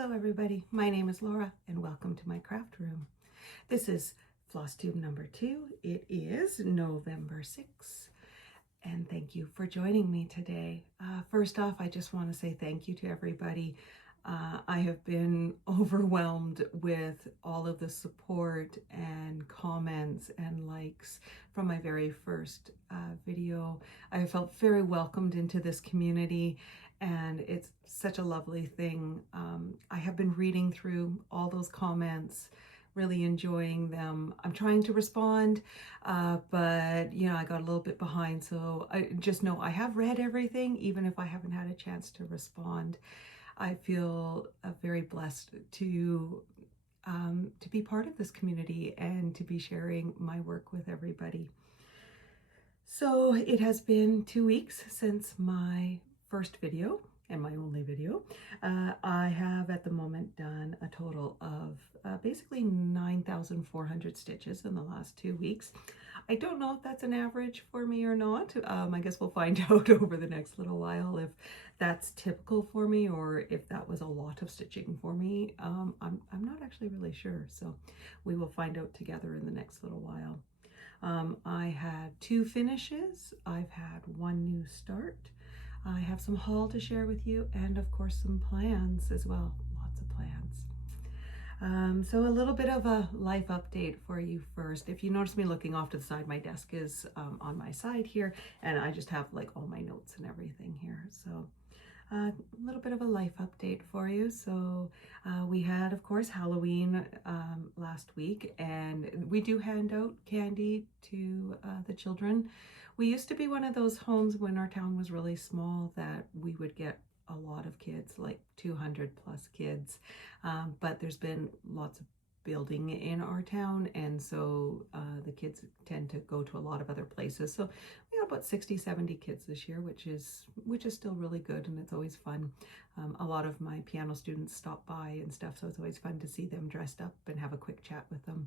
Hello everybody, my name is Laura and welcome to my craft room. This is Flosstube number 2. It is November 6th and thank you for joining me today. First off, I just want to say thank you to everybody. I have been overwhelmed with all of the support and comments and likes from my very first video. I felt very welcomed into this community and it's such a lovely thing. I have been reading through all those comments, really enjoying them. I'm trying to respond, but you know, I got a little bit behind, so I just know I have read everything, even if I haven't had a chance to respond. I feel very blessed to be part of this community and to be sharing my work with everybody. So it has been 2 weeks since my first video and my only video. I have at the moment done a total of basically 9,400 stitches in the last 2 weeks. I don't know if that's an average for me or not. I guess we'll find out over the next little while if that's typical for me or if that was a lot of stitching for me. I'm not actually really sure, so we will find out together in the next little while. I had 2 finishes. I've had 1 new start. I have some haul to share with you and of course some plans as well, lots of plans. So a little bit of a life update for you first. If you notice me looking off to the side, my desk is on my side here and I just have like all my notes and everything here. So a little bit of a life update for you. So we had, of course, Halloween last week, and we do hand out candy to the children. We used to be one of those homes when our town was really small that we would get a lot of kids, like 200 plus kids, but there's been lots of building in our town, and so the kids tend to go to a lot of other places. So we got about 60-70 kids this year, which is still really good, and it's always fun. A lot of my piano students stop by and stuff, so it's always fun to see them dressed up and have a quick chat with them.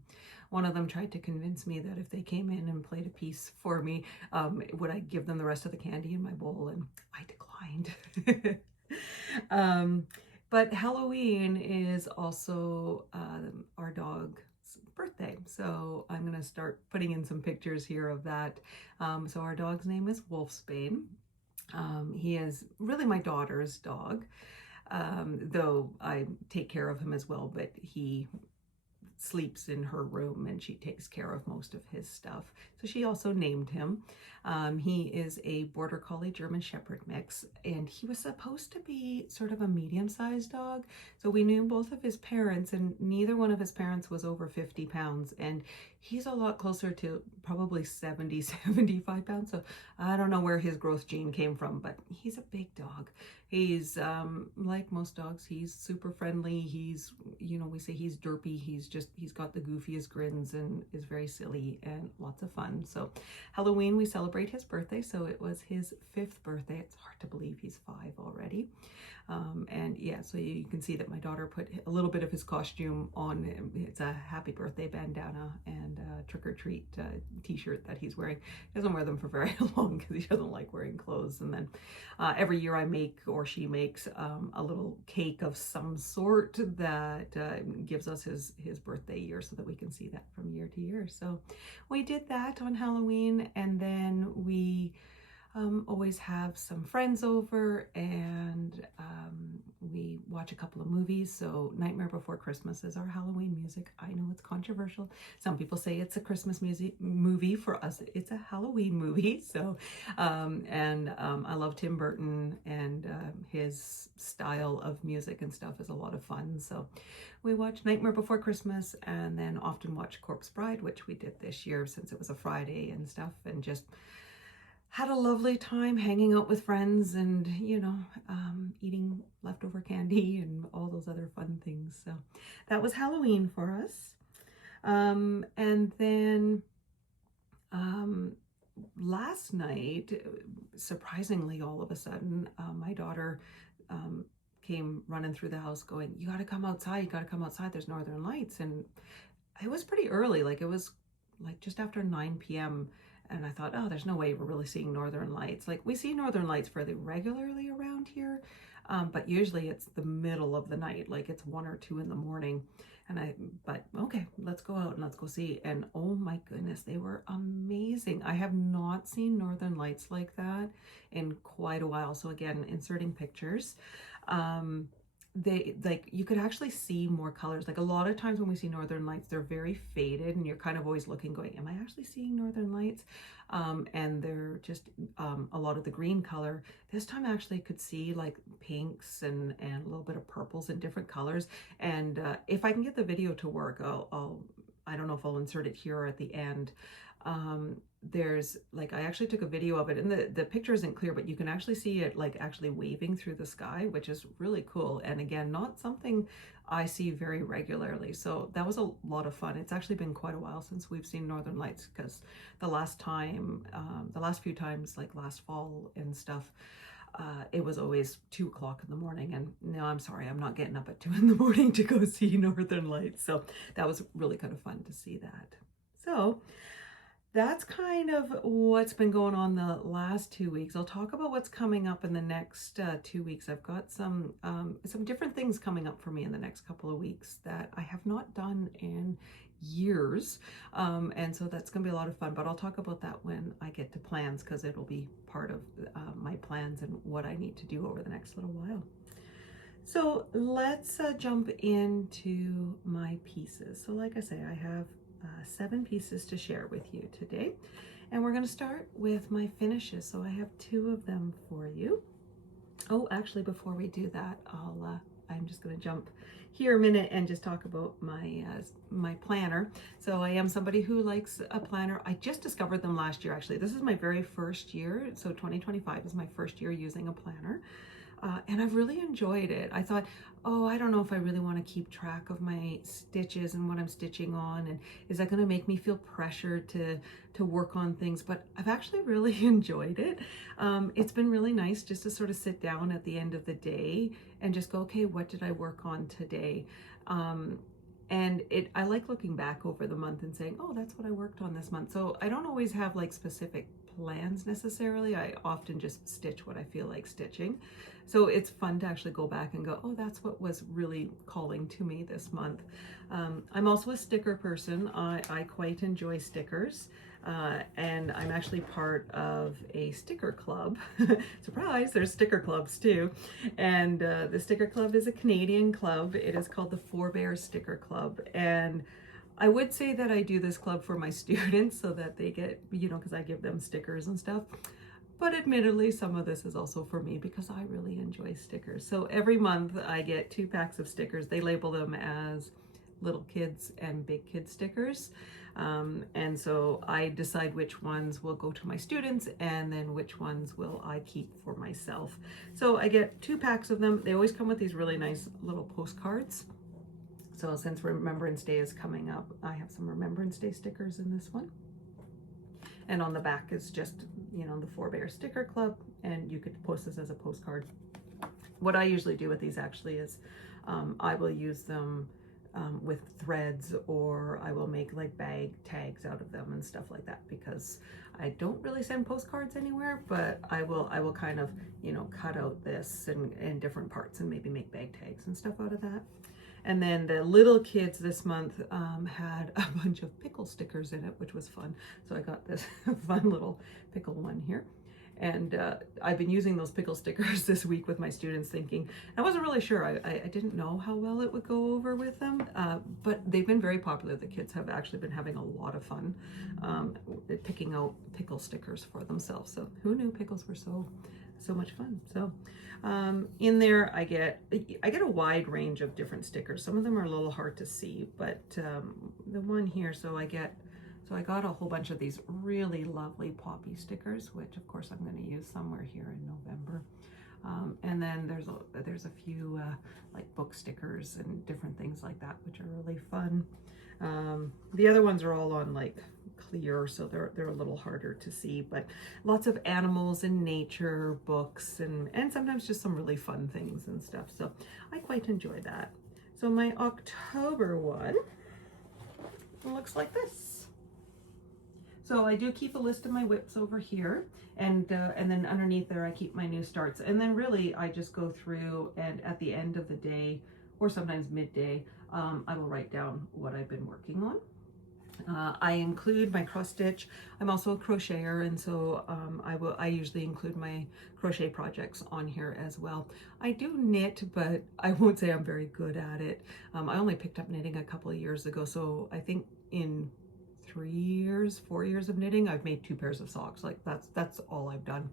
One of them tried to convince me that if they came in and played a piece for me, would I give them the rest of the candy in my bowl, and I declined. But Halloween is also our dog's birthday, so I'm going to start putting in some pictures here of that. So our dog's name is Wolfsbane. He is really my daughter's dog, though I take care of him as well, but he sleeps in her room and she takes care of most of his stuff. So she also named him. He is a Border Collie German Shepherd mix, and he was supposed to be sort of a medium-sized dog. So we knew both of his parents, and neither one of his parents was over 50 pounds. And he's a lot closer to probably 70, 75 pounds. So I don't know where his growth gene came from, but he's a big dog. He's like most dogs, he's super friendly. He's, you know, we say he's derpy. He's got the goofiest grins and is very silly and lots of fun. So Halloween, we celebrate his birthday. So it was his 5th birthday. It's hard to believe he's 5 already. And yeah, so you can see that my daughter put a little bit of his costume on. It's a happy birthday bandana and a trick-or-treat t-shirt that he's wearing. He doesn't wear them for very long because he doesn't like wearing clothes. And then every year I make, or she makes, a little cake of some sort that gives us his birthday year so that we can see that from year to year. So we did that on Halloween, and then we always have some friends over, and we watch a couple of movies. So Nightmare Before Christmas is our Halloween music. I know it's controversial. Some people say it's a Christmas movie. For us, it's a Halloween movie. So, I love Tim Burton, and his style of music and stuff is a lot of fun. So we watch Nightmare Before Christmas, and then often watch Corpse Bride, which we did this year since it was a Friday and stuff, and just had a lovely time hanging out with friends and, you know, eating leftover candy and all those other fun things. So that was Halloween for us. And then last night, surprisingly, all of a sudden, my daughter came running through the house going, "You got to come outside, you got to come outside, there's Northern Lights." And it was pretty early, like it was like just after 9 p.m. And I thought, oh, there's no way we're really seeing Northern Lights. Like, we see Northern Lights fairly regularly around here, But usually it's the middle of the night, like it's 1 or 2 in the morning. But okay, let's go out and let's go see. And oh my goodness, they were amazing. I have not seen northern lights like that in quite a while. So again, inserting pictures. They, like, you could actually see more colors. Like a lot of times when we see northern lights, they're very faded and you're kind of always looking going, am I actually seeing northern lights? And they're just a lot of the green color. This time I actually could see like pinks and a little bit of purples and different colors. And if I can get the video to work, I don't know if I'll insert it here or at the end. There's like, I actually took a video of it, and the picture isn't clear, but you can actually see it like actually waving through the sky, which is really cool. And again, not something I see very regularly. So that was a lot of fun. It's actually been quite a while since we've seen northern lights, because the last few times, like last fall and stuff, it was always 2 o'clock in the morning, and no, I'm sorry, I'm not getting up at 2 in the morning to go see northern lights. So that was really kind of fun to see that. So that's kind of what's been going on the last 2 weeks. I'll talk about what's coming up in the next 2 weeks. I've got some different things coming up for me in the next couple of weeks that I have not done in years. And so that's going to be a lot of fun, but I'll talk about that when I get to plans, because it'll be part of my plans and what I need to do over the next little while. So let's jump into my pieces. So like I say, I have 7 pieces to share with you today, and we're going to start with my finishes. So I have 2 of them for you. Oh, actually, before we do that, I'm just going to jump here a minute and just talk about my planner. So I am somebody who likes a planner. I just discovered them last year. Actually, this is my very first year. So 2025 is my first year using a planner. And I've really enjoyed it. I thought, oh, I don't know if I really want to keep track of my stitches and what I'm stitching on, and is that going to make me feel pressure to work on things? But I've actually really enjoyed it. It's been really nice just to sort of sit down at the end of the day and just go, okay, what did I work on today? And I like looking back over the month and saying, oh, that's what I worked on this month. So I don't always have like specific plans necessarily. I often just stitch what I feel like stitching. So it's fun to actually go back and go, oh, that's what was really calling to me this month. I'm also a sticker person. I quite enjoy stickers. And I'm actually part of a sticker club. Surprise, there's sticker clubs too. And the sticker club is a Canadian club. It is called the Four Bears Sticker Club. And I would say that I do this club for my students so that they get, because I give them stickers and stuff. But admittedly, some of this is also for me because I really enjoy stickers. So every month I get 2 packs of stickers. They label them as little kids and big kid stickers. And so I decide which ones will go to my students and then which ones will I keep for myself. So I get 2 packs of them. They always come with these really nice little postcards. So since Remembrance Day is coming up, I have some Remembrance Day stickers in this one. And on the back is just, the Four Bears Sticker Club, and you could post this as a postcard. What I usually do with these actually is I will use them with threads, or I will make like bag tags out of them and stuff like that, because I don't really send postcards anywhere, but I will kind of, cut out this in different parts and maybe make bag tags and stuff out of that. And then the little kids this month had a bunch of pickle stickers in it, which was fun. So I got this fun little pickle one here. And I've been using those pickle stickers this week with my students, thinking, I wasn't really sure. I didn't know how well it would go over with them, but they've been very popular. The kids have actually been having a lot of fun picking out pickle stickers for themselves. So who knew pickles were so much fun? So in there I get a wide range of different stickers. Some of them are a little hard to see, but the one here, so I got a whole bunch of these really lovely poppy stickers, which of course I'm going to use somewhere here in November. And then there's a few like book stickers and different things like that, which are really fun. The other ones are all on like clear, so they're a little harder to see, but lots of animals and nature books, and sometimes just some really fun things and stuff. So I quite enjoy that. So my October one looks like this. So I do keep a list of my whips over here, and then underneath there I keep my new starts. And then really I just go through, and at the end of the day, or sometimes midday, I will write down what I've been working on. I include my cross stitch. I'm also a crocheter, and so I usually include my crochet projects on here as well. I do knit, but I won't say I'm very good at it. I only picked up knitting a couple of years ago, so I think in 4 years of knitting, I've made 2 pairs of socks. Like that's all I've done.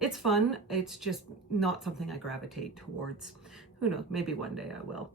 It's fun. It's just not something I gravitate towards. Who knows? Maybe one day I will.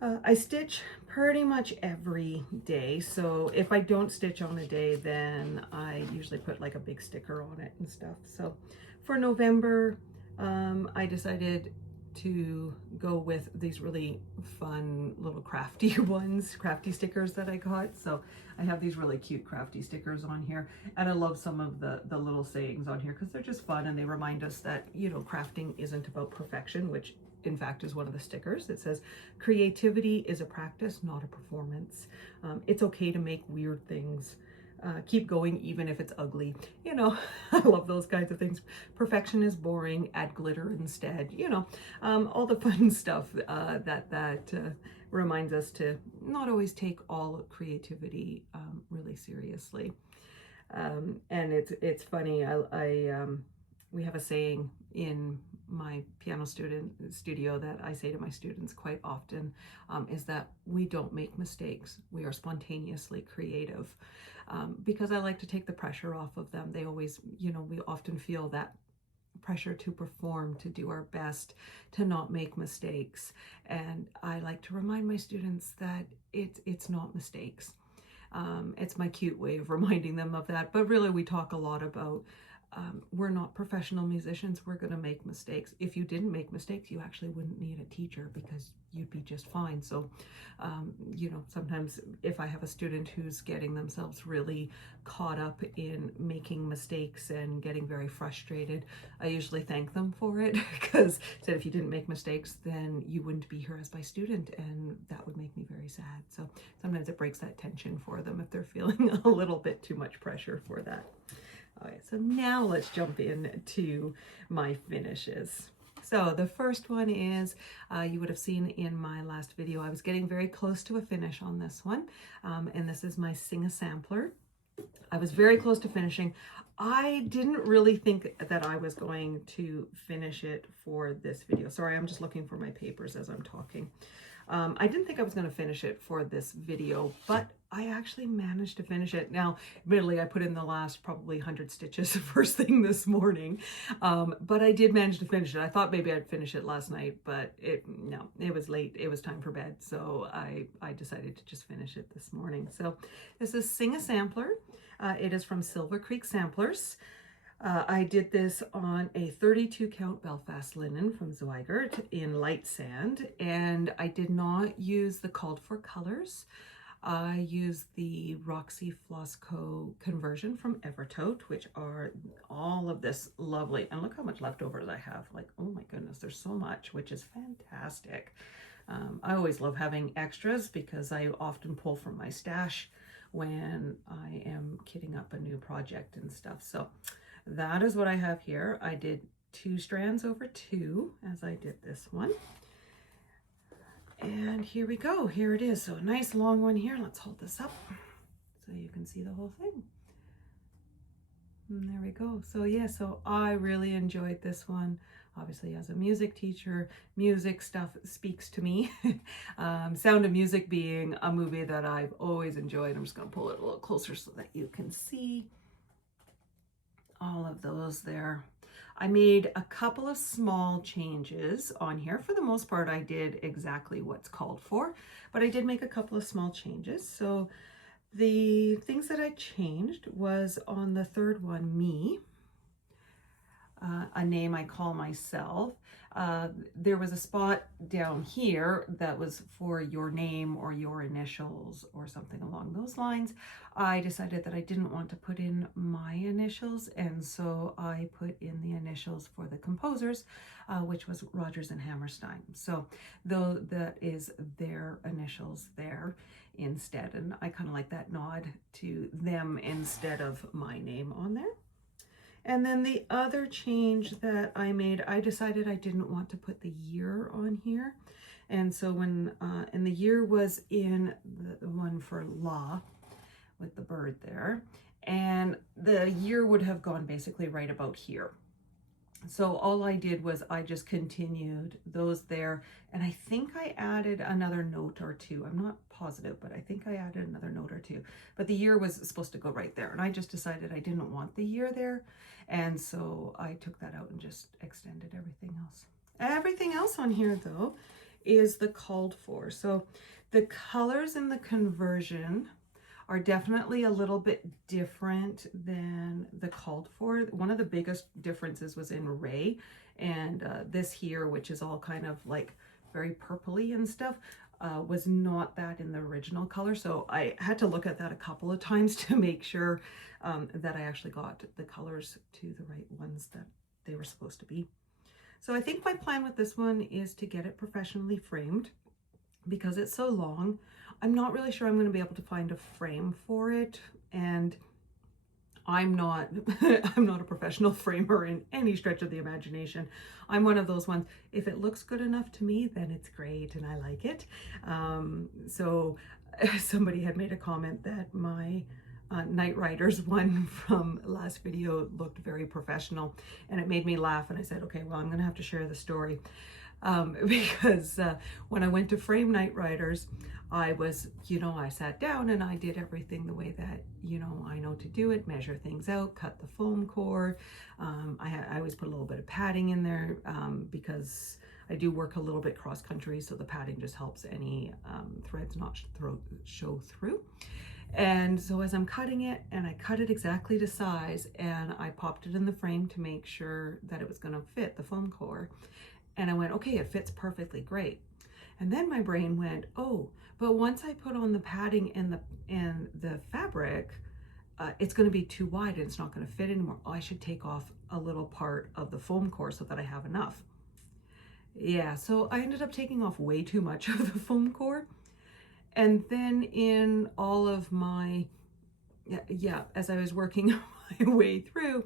I stitch pretty much every day, so if I don't stitch on a day, then I usually put like a big sticker on it and stuff. So for November, I decided to go with these really fun little crafty ones, crafty stickers that I got. So I have these really cute crafty stickers on here, and I love some of the little sayings on here because they're just fun, and they remind us that, you know, crafting isn't about perfection, which in fact is one of the stickers. It says, creativity is a practice, not a performance. It's okay to make weird things. Keep going even if it's ugly. You know, I love those kinds of things. Perfection is boring, add glitter instead. You know, all the fun stuff that reminds us to not always take all creativity really seriously. And it's funny, we have a saying in my piano studio that I say to my students quite often, is that we don't make mistakes. We are spontaneously creative, because I like to take the pressure off of them. They always, you know, we often feel that pressure to perform, to do our best, to not make mistakes. And I like to remind my students that it's not mistakes. It's my cute way of reminding them of that. But really, we talk a lot about we're not professional musicians. We're going to make mistakes. If you didn't make mistakes, you actually wouldn't need a teacher because you'd be just fine. So, you know, sometimes if I have a student who's getting themselves really caught up in making mistakes and getting very frustrated, I usually thank them for it because said if you didn't make mistakes, then you wouldn't be here as my student, and that would make me very sad. So sometimes it breaks that tension for them if they're feeling a little bit too much pressure for that. All right, so now let's jump into my finishes. So the first one is, you would have seen in my last video, I was getting very close to a finish on this one. And this is my Sing-a-Sampler. I was very close to finishing. I didn't really think that I was going to finish it for this video. Sorry, I'm just looking for my papers as I'm talking. I didn't think I was going to finish it for this video, but I actually managed to finish it. Now, admittedly, I put in the last probably 100 stitches first thing this morning, but I did manage to finish it. I thought maybe I'd finish it last night, but no, it was late. It was time for bed, so I decided to just finish it this morning. So this is Sing-a-Sampler. It is from Silver Creek Samplers. I did this on a 32 count Belfast linen from Zweigart in light sand, and I did not use the called for colors. I used the Roxy Floss Co conversion from Evertote, which are all of this lovely, and look how much leftovers I have. Like, oh my goodness, there's so much, which is fantastic. I always love having extras because I often pull from my stash when I am kitting up a new project and stuff. So that is what I have here. I did 2 strands over 2 as I did this one. And here we go. Here it is. So a nice long one here. Let's hold this up so you can see the whole thing. And there we go. So yeah, so I really enjoyed this one. Obviously, as a music teacher, music stuff speaks to me. Sound of Music being a movie that I've always enjoyed. I'm just going to pull it a little closer so that you can see all of those there. I made a couple of small changes on here. For the most part, I did exactly what's called for, but I did make a couple of small changes. So the things that I changed was on the third one, Me. a name I call myself. There was a spot down here that was for your name or your initials or something along those lines. I decided that I didn't want to put in my initials, and so I put in the initials for the composers, which was Rodgers and Hammerstein. So though that is their initials there instead, and I kind of like that nod to them instead of my name on there. And then the other change that I made, I decided I didn't want to put the year on here. And so when, and the year was in the one for La with the bird there. And the year would have gone basically right about here. So all I did was I just continued those there. And I think I added another note or two. I'm not positive, but I think I added another note or two. But the year was supposed to go right there. And I just decided I didn't want the year there. And so I took that out and just extended everything else. Everything else on here, though, is the called for. So the colors in the conversion are definitely a little bit different than the called for. One of the biggest differences was in Ray, and this here, which is all kind of like very purpley and stuff, was not that in the original color. So I had to look at that a couple of times to make sure that I actually got the colors to the right ones that they were supposed to be. So I think my plan with this one is to get it professionally framed because it's so long. I'm not really sure I'm going to be able to find a frame for it, and I'm not a professional framer in any stretch of the imagination. I'm one of those ones, if it looks good enough to me, then it's great and I like it. So somebody had made a comment that my Night Riders one from last video looked very professional, and it made me laugh, and I said, okay, well, I'm gonna have to share the story. Because when I went to frame Night Riders, I was, I sat down and I did everything the way that, I know to do it, measure things out, cut the foam core. I always put a little bit of padding in there because I do work a little bit cross country, so the padding just helps any threads not show through. And so as I'm cutting it, and I cut it exactly to size, and I popped it in the frame to make sure that it was going to fit the foam core. And I went, okay, it fits perfectly great. And then my brain went, oh, but once I put on the padding and the fabric, it's going to be too wide and it's not going to fit anymore. Oh, I should take off a little part of the foam core so that I have enough. Yeah, so I ended up taking off way too much of the foam core. And then in all of my, as I was working my way through,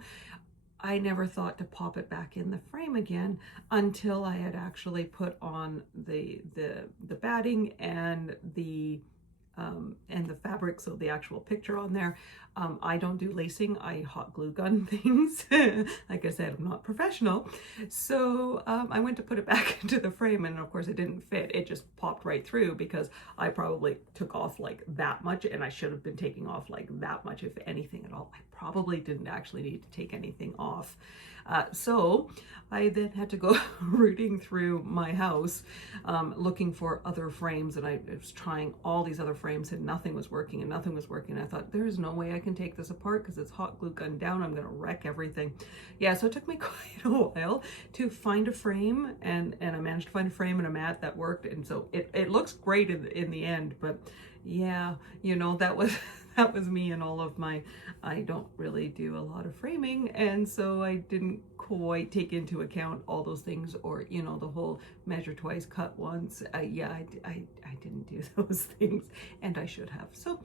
I never thought to pop it back in the frame again until I had actually put on the batting and the fabric, so the actual picture on there. I don't do lacing, I hot glue gun things. Like I said, I'm not professional. So I went to put it back into the frame, and of course it didn't fit. It just popped right through because I probably took off like that much, and I should have been taking off like that much, if anything at all. I probably didn't actually need to take anything off. So I then had to go rooting through my house looking for other frames, and I was trying all these other frames and nothing was working and nothing was working. I thought, there's no way I can take this apart because it's hot glue gun down. I'm gonna wreck everything. Yeah, so it took me quite a while to find a frame, and I managed to find a frame and a mat that worked, and so it looks great in the end. But yeah, that was that was me and all of my, I don't really do a lot of framing, and so I didn't quite take into account all those things, or the whole measure twice, cut once. I didn't do those things, and I should have. So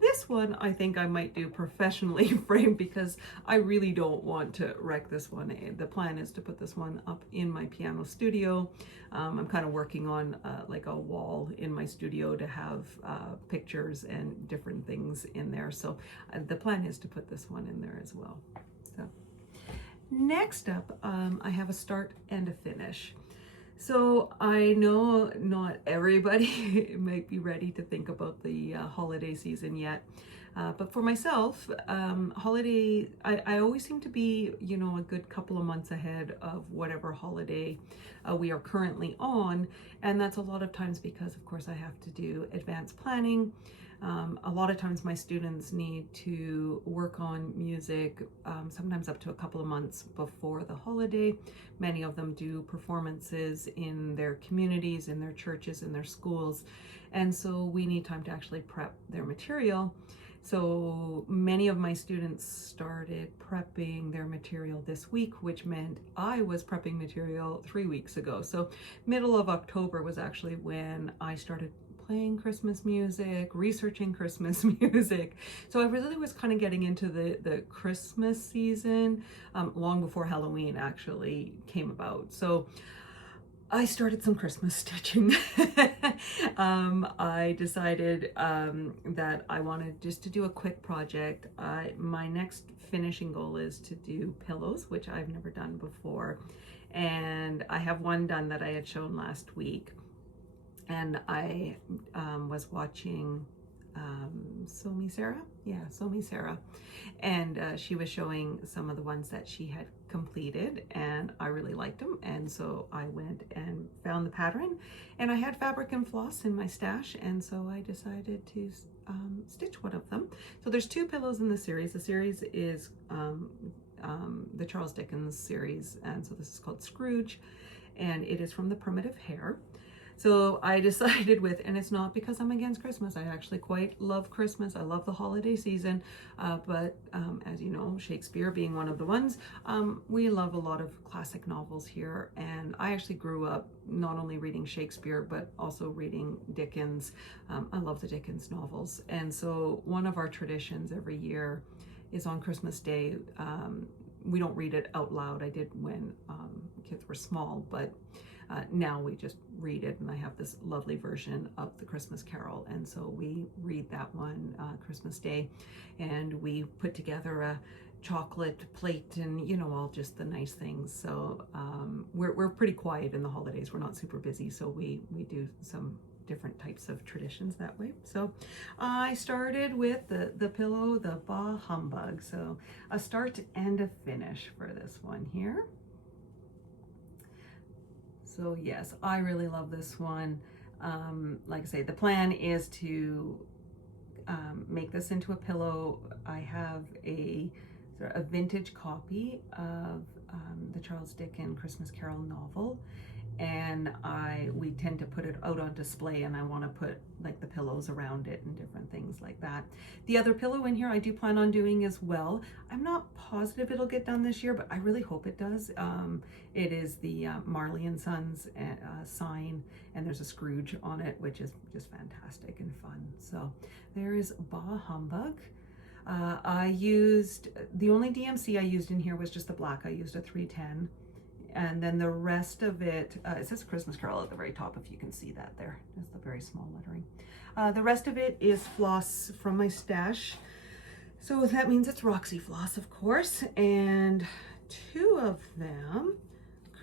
this one I think I might do professionally framed because I really don't want to wreck this one. The plan is to put this one up in my piano studio. I'm kind of working on like a wall in my studio to have pictures and different things in there. So the plan is to put this one in there as well. So next up, I have a start and a finish. So I know not everybody might be ready to think about the holiday season yet. But for myself, holiday, I always seem to be, a good couple of months ahead of whatever holiday we are currently on. And that's a lot of times because, of course, I have to do advanced planning. A lot of times my students need to work on music, sometimes up to a couple of months before the holiday. Many of them do performances in their communities, in their churches, in their schools. And so we need time to actually prep their material. So many of my students started prepping their material this week, which meant I was prepping material 3 weeks ago. So middle of October was actually when I started playing Christmas music, researching Christmas music. So I really was kind of getting into the Christmas season long before Halloween actually came about. So I started some Christmas stitching. I decided that I wanted just to do a quick project. My next finishing goal is to do pillows, which I've never done before. And I have one done that I had shown last week. And I was watching Somi Sarah, and she was showing some of the ones that she had completed, and I really liked them, and so I went and found the pattern, and I had fabric and floss in my stash, and so I decided to stitch one of them. So there's 2 pillows in the series. The series is the Charles Dickens series, and so this is called Scrooge, and it is from the primitive Hare. So I decided with, and it's not because I'm against Christmas, I actually quite love Christmas, I love the holiday season, but as you know, Shakespeare being one of the ones, we love a lot of classic novels here, and I actually grew up not only reading Shakespeare, but also reading Dickens. I love the Dickens novels, and so one of our traditions every year is on Christmas Day. We don't read it out loud. I did when kids were small, but now we just read it, and I have this lovely version of the Christmas Carol, and so we read that one Christmas Day, and we put together a chocolate plate and all just the nice things. So we're pretty quiet in the holidays. We're not super busy, so we do some different types of traditions that way. So I started with the pillow, the Bah Humbug. So a start and a finish for this one here. So yes, I really love this one. Like I say, the plan is to make this into a pillow. I have a vintage copy of the Charles Dickens Christmas Carol novel, and we tend to put it out on display, and I want to put like the pillows around it and different things like that. The other pillow in here I do plan on doing as well. I'm not positive it'll get done this year, but I really hope it does. It is the Marley and Sons sign, and there's a Scrooge on it, which is just fantastic and fun. So there is Bah Humbug. I used, the only DMC I used in here was just the black. I used a 310. And then the rest of it, it says Christmas Carol at the very top, if you can see that there. Just the very small lettering. The rest of it is floss from my stash. So that means it's Roxy floss, of course. And 2 of them,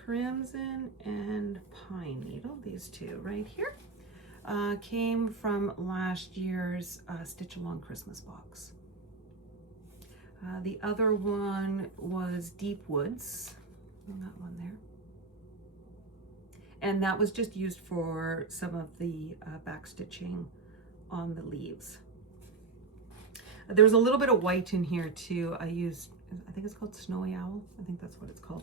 Crimson and Pine Needle, these 2 right here, came from last year's Stitch Along Christmas box. The other one was Deep Woods. That one there, and that was just used for some of the back stitching on the leaves. There was a little bit of white in here too. I used, I think it's called Snowy Owl, I think that's what it's called,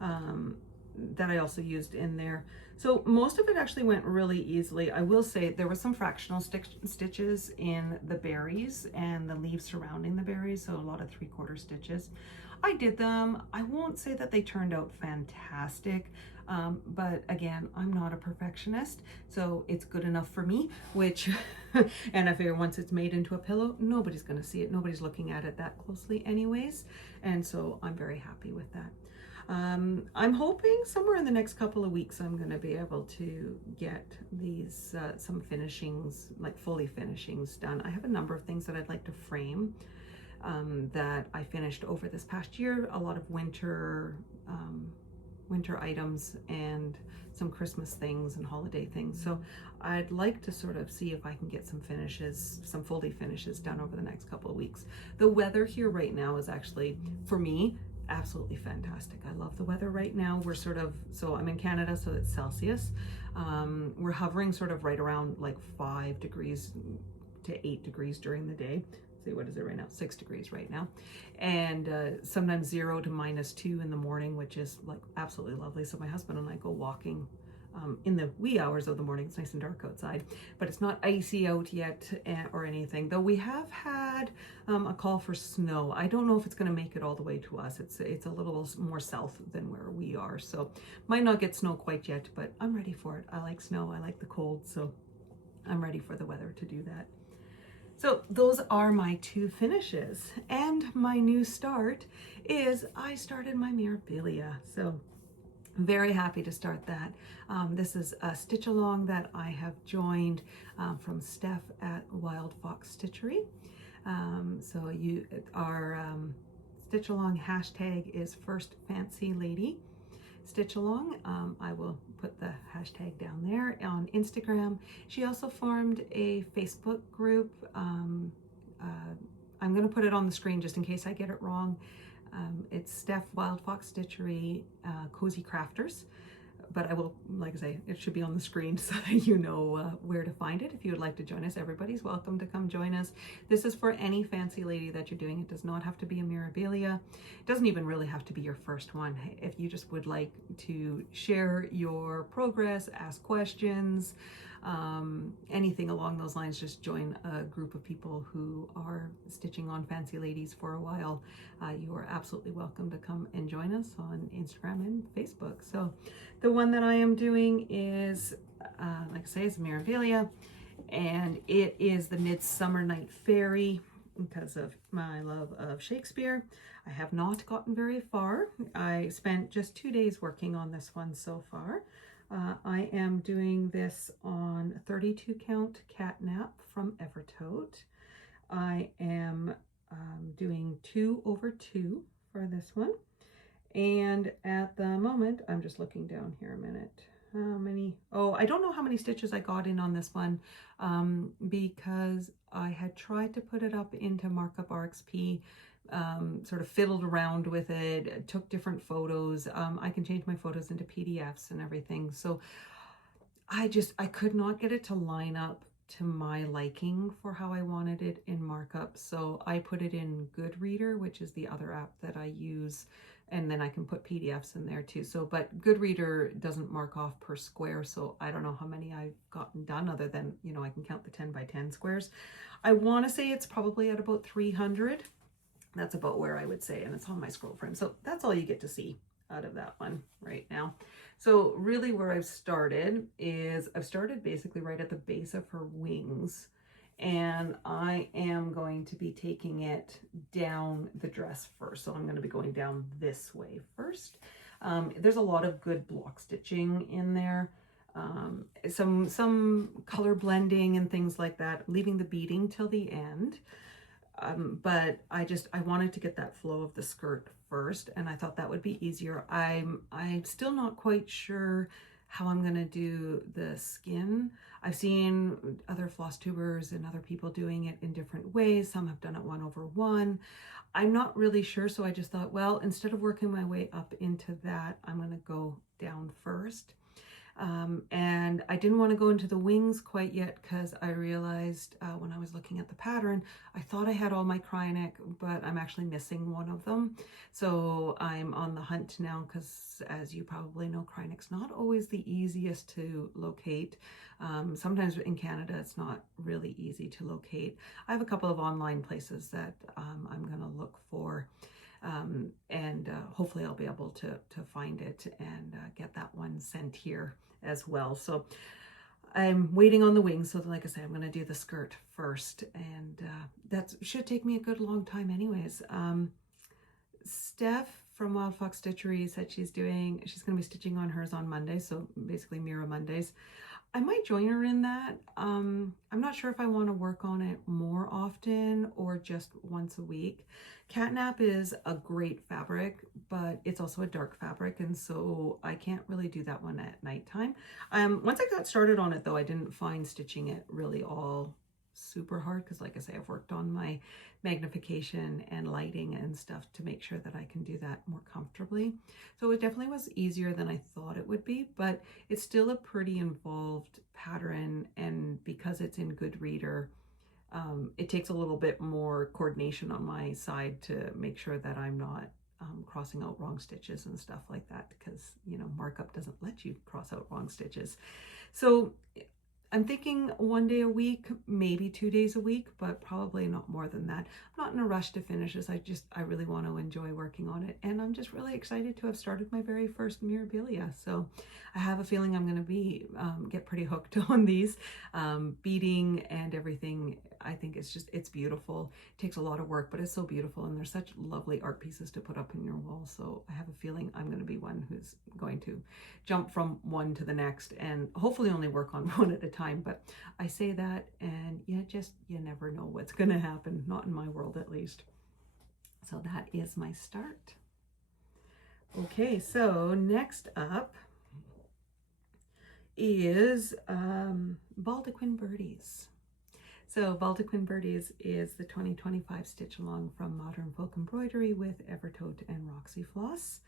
that I also used in there. So most of it actually went really easily. I will say there were some fractional stitches in the berries and the leaves surrounding the berries, so a lot of 3/4 stitches. I did them. I won't say that they turned out fantastic, but again, I'm not a perfectionist, so it's good enough for me, which, and I figure once it's made into a pillow, nobody's gonna see it. Nobody's looking at it that closely anyways, and so I'm very happy with that. I'm hoping somewhere in the next couple of weeks I'm going to be able to get these some finishings, like fully finishings done. I have a number of things that I'd like to frame that I finished over this past year. A lot of winter winter items and some Christmas things and holiday things. So I'd like to sort of see if I can get some finishes, some foldy finishes done over the next couple of weeks. The weather here right now is actually, for me, absolutely fantastic. I love the weather right now. We're sort of, so I'm in Canada, so it's Celsius. We're hovering sort of right around like 5 degrees to 8 degrees during the day. See, what is it right now? 6 degrees right now. And sometimes 0 to -2 in the morning, which is like absolutely lovely. So my husband and I go walking in the wee hours of the morning. It's nice and dark outside, but it's not icy out yet or anything, though we have had a call for snow. I don't know if it's going to make it all the way to us. It's a little more south than where we are, so might not get snow quite yet, but I'm ready for it. I like snow, I like the cold, so I'm ready for the weather to do that. So those are my 2 finishes, and my new start is I started my Mirabilia. So very happy to start that. This is a stitch along that I have joined from Steph at Wild Fox Stitchery. So our stitch along hashtag is First Fancy Lady Stitch Along. I will put the hashtag down there on Instagram. She also formed a Facebook group. I'm going to put it on the screen just in case I get it wrong. It's Steph Wild Fox Stitchery Cozy Crafters, but I will, like I say, it should be on the screen so that you know where to find it. If you would like to join us, everybody's welcome to come join us. This is for any fancy lady that you're doing. It does not have to be a Mirabilia. It doesn't even really have to be your first one. If you just would like to share your progress, ask questions, anything along those lines, just join a group of people who are stitching on fancy ladies for a while. You are absolutely welcome to come and join us on Instagram and Facebook. So the one that I am doing is, like I say, it's Mirabillia, and it is the Midsummer Night Fairy because of my love of Shakespeare. I have not gotten very far. I spent just 2 days working on this one so far. I am doing this on 32 count catnap from Evertote. I am doing 2 over 2 for this one. And at the moment, I'm just looking down here a minute. How many? Oh, I don't know how many stitches I got in on this one because I had tried to put it up into Markup RXP, sort of fiddled around with it, took different photos. I can change my photos into PDFs and everything. So I could not get it to line up to my liking for how I wanted it in Markup. So I put it in Goodreader, which is the other app that I use. And then I can put PDFs in there too. So, but Goodreader doesn't mark off per square. So I don't know how many I've gotten done other than, you know, I can count the 10 by 10 squares. I want to say it's probably at about 300. That's about where I would say, and it's on my scroll frame. So that's all you get to see out of that one right now. So really where I've started is I've started basically right at the base of her wings, and I am going to be taking it down the dress first. So I'm going to be going down this way first. There's a lot of good block stitching in there. Some color blending and things like that, leaving the beading till the end. But I wanted to get that flow of the skirt first, and I thought that would be easier. I'm still not quite sure how I'm gonna do the skin. I've seen other floss tubers and other people doing it in different ways. Some have done it 1 over 1. I'm not really sure, so I just thought, well, instead of working my way up into that, I'm gonna go down first. And I didn't want to go into the wings quite yet because I realized when I was looking at the pattern, I thought I had all my Kryonic, but I'm actually missing one of them. So I'm on the hunt now because, as you probably know, Kryonic's not always the easiest to locate. Sometimes in Canada, it's not really easy to locate. I have a couple of online places that I'm going to look for. And hopefully I'll be able to find it and get that one sent here as well. So I'm waiting on the wings. So like I said, I'm going to do the skirt first, and that should take me a good long time anyways. Steph from Wild Fox Stitchery said she's going to be stitching on hers on Monday. So basically Mira Mondays. I might join her in that. I'm not sure if I want to work on it more often or just once a week. Catnap is a great fabric, but it's also a dark fabric, and so I can't really do that one at nighttime. Once I got started on it though, I didn't find stitching it really all super hard because, like I say, I've worked on my magnification and lighting and stuff to make sure that I can do that more comfortably. So it definitely was easier than I thought it would be, but it's still a pretty involved pattern, and because it's in Goodreader, it takes a little bit more coordination on my side to make sure that I'm not crossing out wrong stitches and stuff like that, because, you know, markup doesn't let you cross out wrong stitches. So I'm thinking 1 day a week, maybe 2 days a week, but probably not more than that. I'm not in a rush to finish this. I really want to enjoy working on it. And I'm just really excited to have started my very first Mirabilia. So I have a feeling I'm going to be, get pretty hooked on these. Beading and everything, I think it's beautiful. It takes a lot of work, but it's so beautiful. And they're such lovely art pieces to put up in your wall. So I have a feeling I'm going to be one who's going to jump from one to the next and hopefully only work on one at a time. But I say that, and you never know what's going to happen, not in my world at least. So that is my start. Okay, so next up is Baldaquin Birdies. So Baldaquin Birdies is the 2025 stitch along from Modern Folk Embroidery with Evertote and Roxy Floss.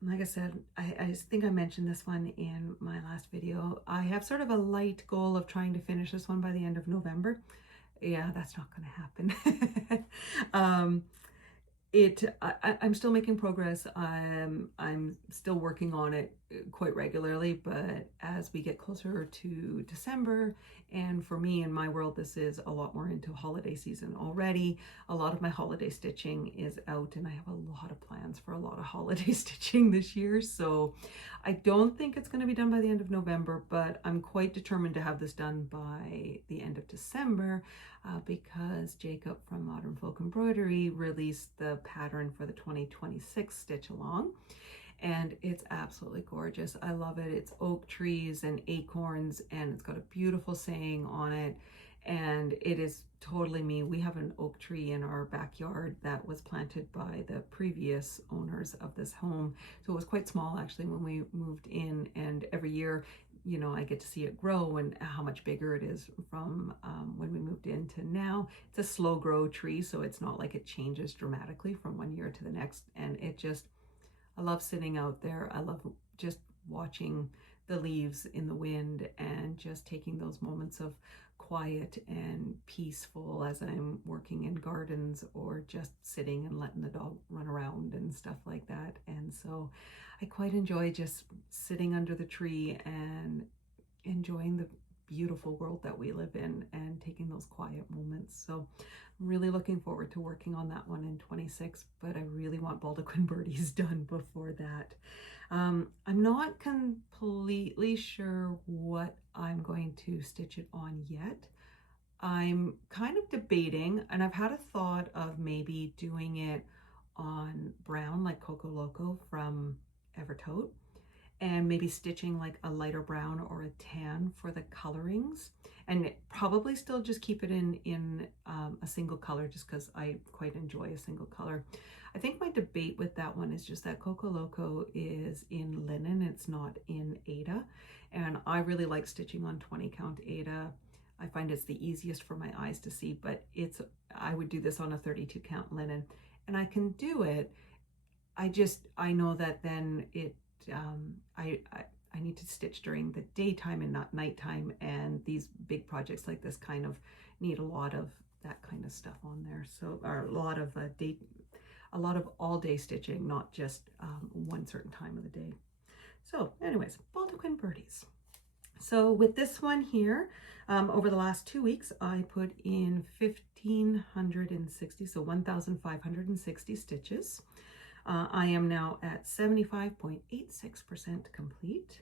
Like I said, I think I mentioned this one in my last video. I have sort of a light goal of trying to finish this one by the end of November. Yeah, that's not going to happen. I'm still making progress. I'm still working on it quite regularly, but as we get closer to December, and for me in my world, this is a lot more into holiday season already. A lot of my holiday stitching is out, and I have a lot of plans for a lot of holiday stitching this year. So I don't think it's going to be done by the end of November, but I'm quite determined to have this done by the end of December. Because Jacob from Modern Folk Embroidery released the pattern for the 2026 stitch along, and it's absolutely gorgeous. I love it. It's oak trees and acorns, and it's got a beautiful saying on it, and it is totally me. We have an oak tree in our backyard that was planted by the previous owners of this home, so it was quite small actually when we moved in, and every year, you know, I get to see it grow and how much bigger it is from when we moved in to now. It's a slow grow tree, so it's not like it changes dramatically from one year to the next. And I love sitting out there. I love just watching the leaves in the wind and just taking those moments of quiet and peaceful as I'm working in gardens or just sitting and letting the dog run around and stuff like that. And so I quite enjoy just sitting under the tree and enjoying the beautiful world that we live in and taking those quiet moments. So I'm really looking forward to working on that one in 26, but I really want Baldaquin Birdies done before that. I'm not completely sure what I'm going to stitch it on yet. I'm kind of debating, and I've had a thought of maybe doing it on brown like Coco Loco from Evertote, and maybe stitching like a lighter brown or a tan for the colorings, and probably still just keep it in a single color, just because I quite enjoy a single color. I think my debate with that one is just that Coco Loco is in linen, it's not in Aida, and I really like stitching on 20 count Aida. I find it's the easiest for my eyes to see, but I would do this on a 32 count linen, and I can do it. I know that then I need to stitch during the daytime and not nighttime, and these big projects like this kind of need a lot of that kind of stuff on there. So, or a lot of all day stitching, not just one certain time of the day. So anyways, Baldaquin Birdies. So with this one here, over the last 2 weeks, I put in 1,560, so 1,560 stitches. I am now at 75.86% complete.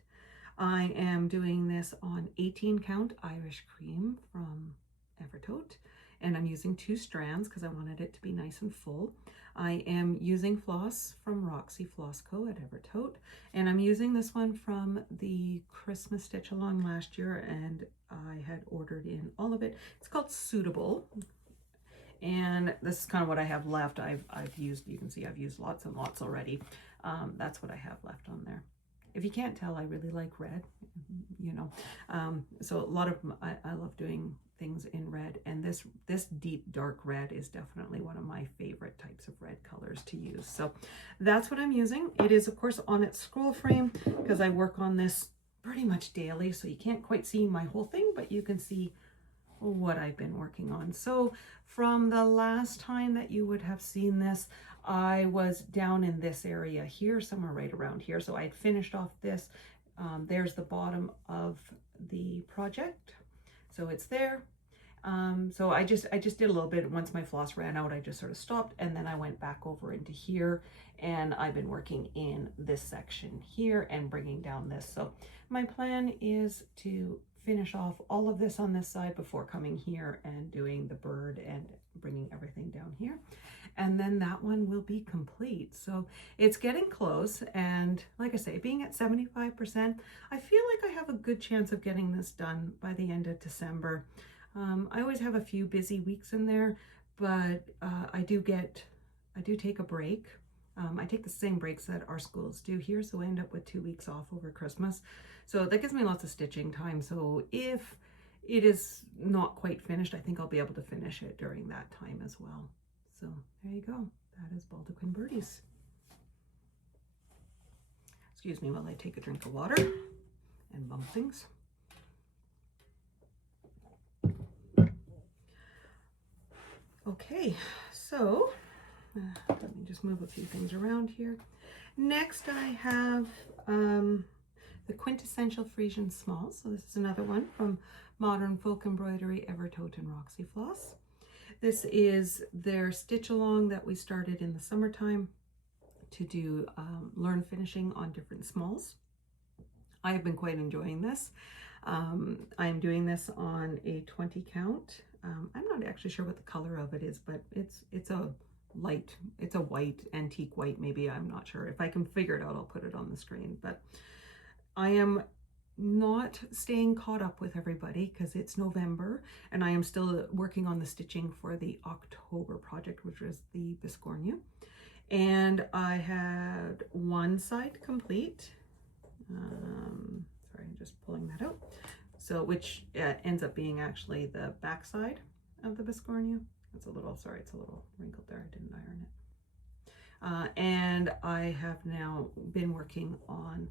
I am doing this on 18 count Irish cream from Evertote, and I'm using 2 strands because I wanted it to be nice and full. I am using floss from Roxy Floss Co. at Evertote, and I'm using this one from the Christmas stitch along last year, and I had ordered in all of it. It's called Suitable, and this is kind of what I have left. I've used, you can see I've used lots and lots already. That's what I have left on there. If you can't tell, I really like red, you know. So a lot of, I love doing things in red, and this deep dark red is definitely one of my favorite types of red colors to use. So that's what I'm using. It is of course on its scroll frame because I work on this pretty much daily, so you can't quite see my whole thing, but you can see what I've been working on. So from the last time that you would have seen this, I was down in this area here, somewhere right around here. So I finished off this. There's the bottom of the project. So it's there. So I just did a little bit. Once my floss ran out, I just sort of stopped, and then I went back over into here, and I've been working in this section here and bringing down this. So my plan is to finish off all of this on this side before coming here and doing the bird and bringing everything down here. And then that one will be complete. So it's getting close. And like I say, being at 75%, I feel like I have a good chance of getting this done by the end of December. I always have a few busy weeks in there, but I do take a break. I take the same breaks that our schools do here, so I end up with 2 weeks off over Christmas. So that gives me lots of stitching time. So if it is not quite finished, I think I'll be able to finish it during that time as well. So there you go. That is Baldaquin Birdies. Excuse me while I take a drink of water and bump things. Okay, so let me just move a few things around here. Next I have the Quintessential Friesen Smalls. So this is another one from Modern Folk Embroidery, Evertote, and Roxy Floss. This is their stitch along that we started in the summertime to do learn finishing on different smalls. I have been quite enjoying this. I am doing this on a 20 count. I'm not actually sure what the color of it is, but it's a light, it's a white, antique white maybe, I'm not sure. If I can figure it out, I'll put it on the screen. But I am not staying caught up with everybody because it's November, and I am still working on the stitching for the October project, which was the Biscornu. And I had one side complete. Sorry, I'm just pulling that out. So which ends up being actually the back side of the Biscornu. It's a little, sorry, it's a little wrinkled there. I didn't iron it. And I have now been working on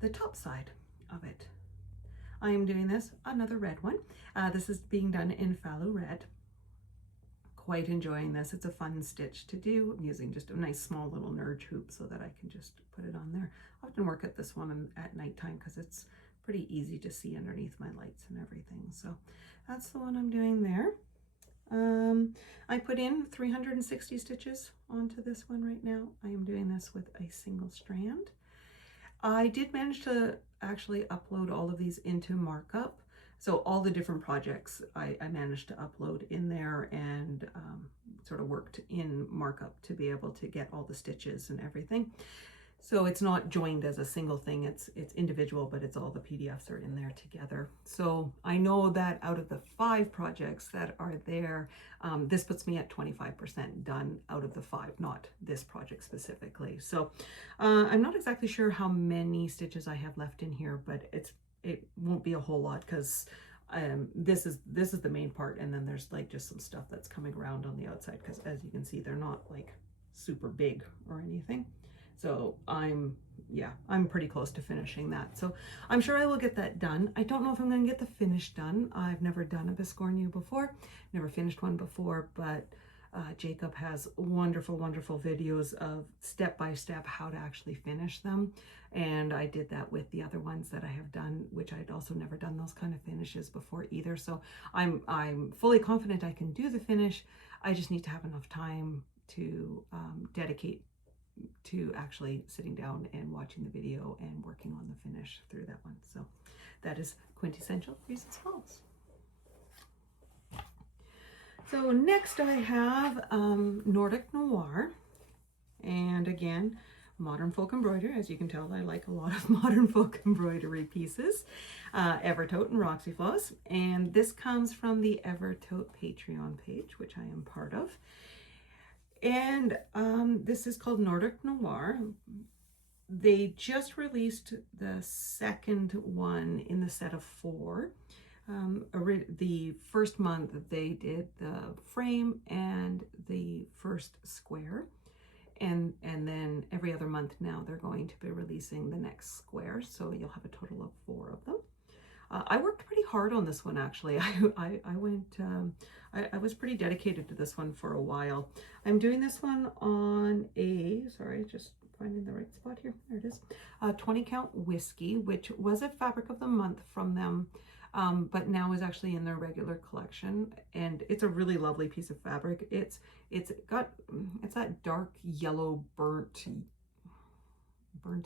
the top side of it. I am doing this, another red one. This is being done in Fallow Red. Quite enjoying this. It's a fun stitch to do. I'm using just a nice small little nurge hoop so that I can just put it on there. I often work at this one at nighttime because it's pretty easy to see underneath my lights and everything. So that's the one I'm doing there. I put in 360 stitches onto this one right now. I am doing this with a single strand. I did manage to actually upload all of these into markup. So all the different projects I managed to upload in there and sort of worked in markup to be able to get all the stitches and everything. So it's not joined as a single thing, it's individual, but it's all the PDFs are in there together. So I know that out of the 5 projects that are there, this puts me at 25% done out of the 5, not this project specifically. So I'm not exactly sure how many stitches I have left in here, but it won't be a whole lot because this is the main part, and then there's like just some stuff that's coming around on the outside because as you can see, they're not like super big or anything. So I'm pretty close to finishing that. So I'm sure I will get that done. I don't know if I'm going to get the finish done. I've never done a Biscornu before, never finished one before, but Jacob has wonderful, wonderful videos of step-by-step how to actually finish them. And I did that with the other ones that I have done, which I'd also never done those kind of finishes before either. So I'm fully confident I can do the finish. I just need to have enough time to dedicate to actually sitting down and watching the video and working on the finish through that one. So that is Quintessential Friesen Smalls. So next I have Nordic Noir, and again, modern folk embroidery. As you can tell, I like a lot of modern folk embroidery pieces. Evertote and Roxy Floss, and this comes from the Evertote Patreon page, which I am part of. And this is called Nordic Noir. They just released the second one in the set of 4. The first month they did the frame and the first square, and then every other month now they're going to be releasing the next square, so you'll have a total of 4 of them. I worked pretty hard on this one, actually. I was pretty dedicated to this one for a while. I'm doing this one on a, sorry, just finding the right spot here. There it is. 20 count whiskey, which was a fabric of the month from them, but now is actually in their regular collection. And it's a really lovely piece of fabric. It's that dark yellow, burnt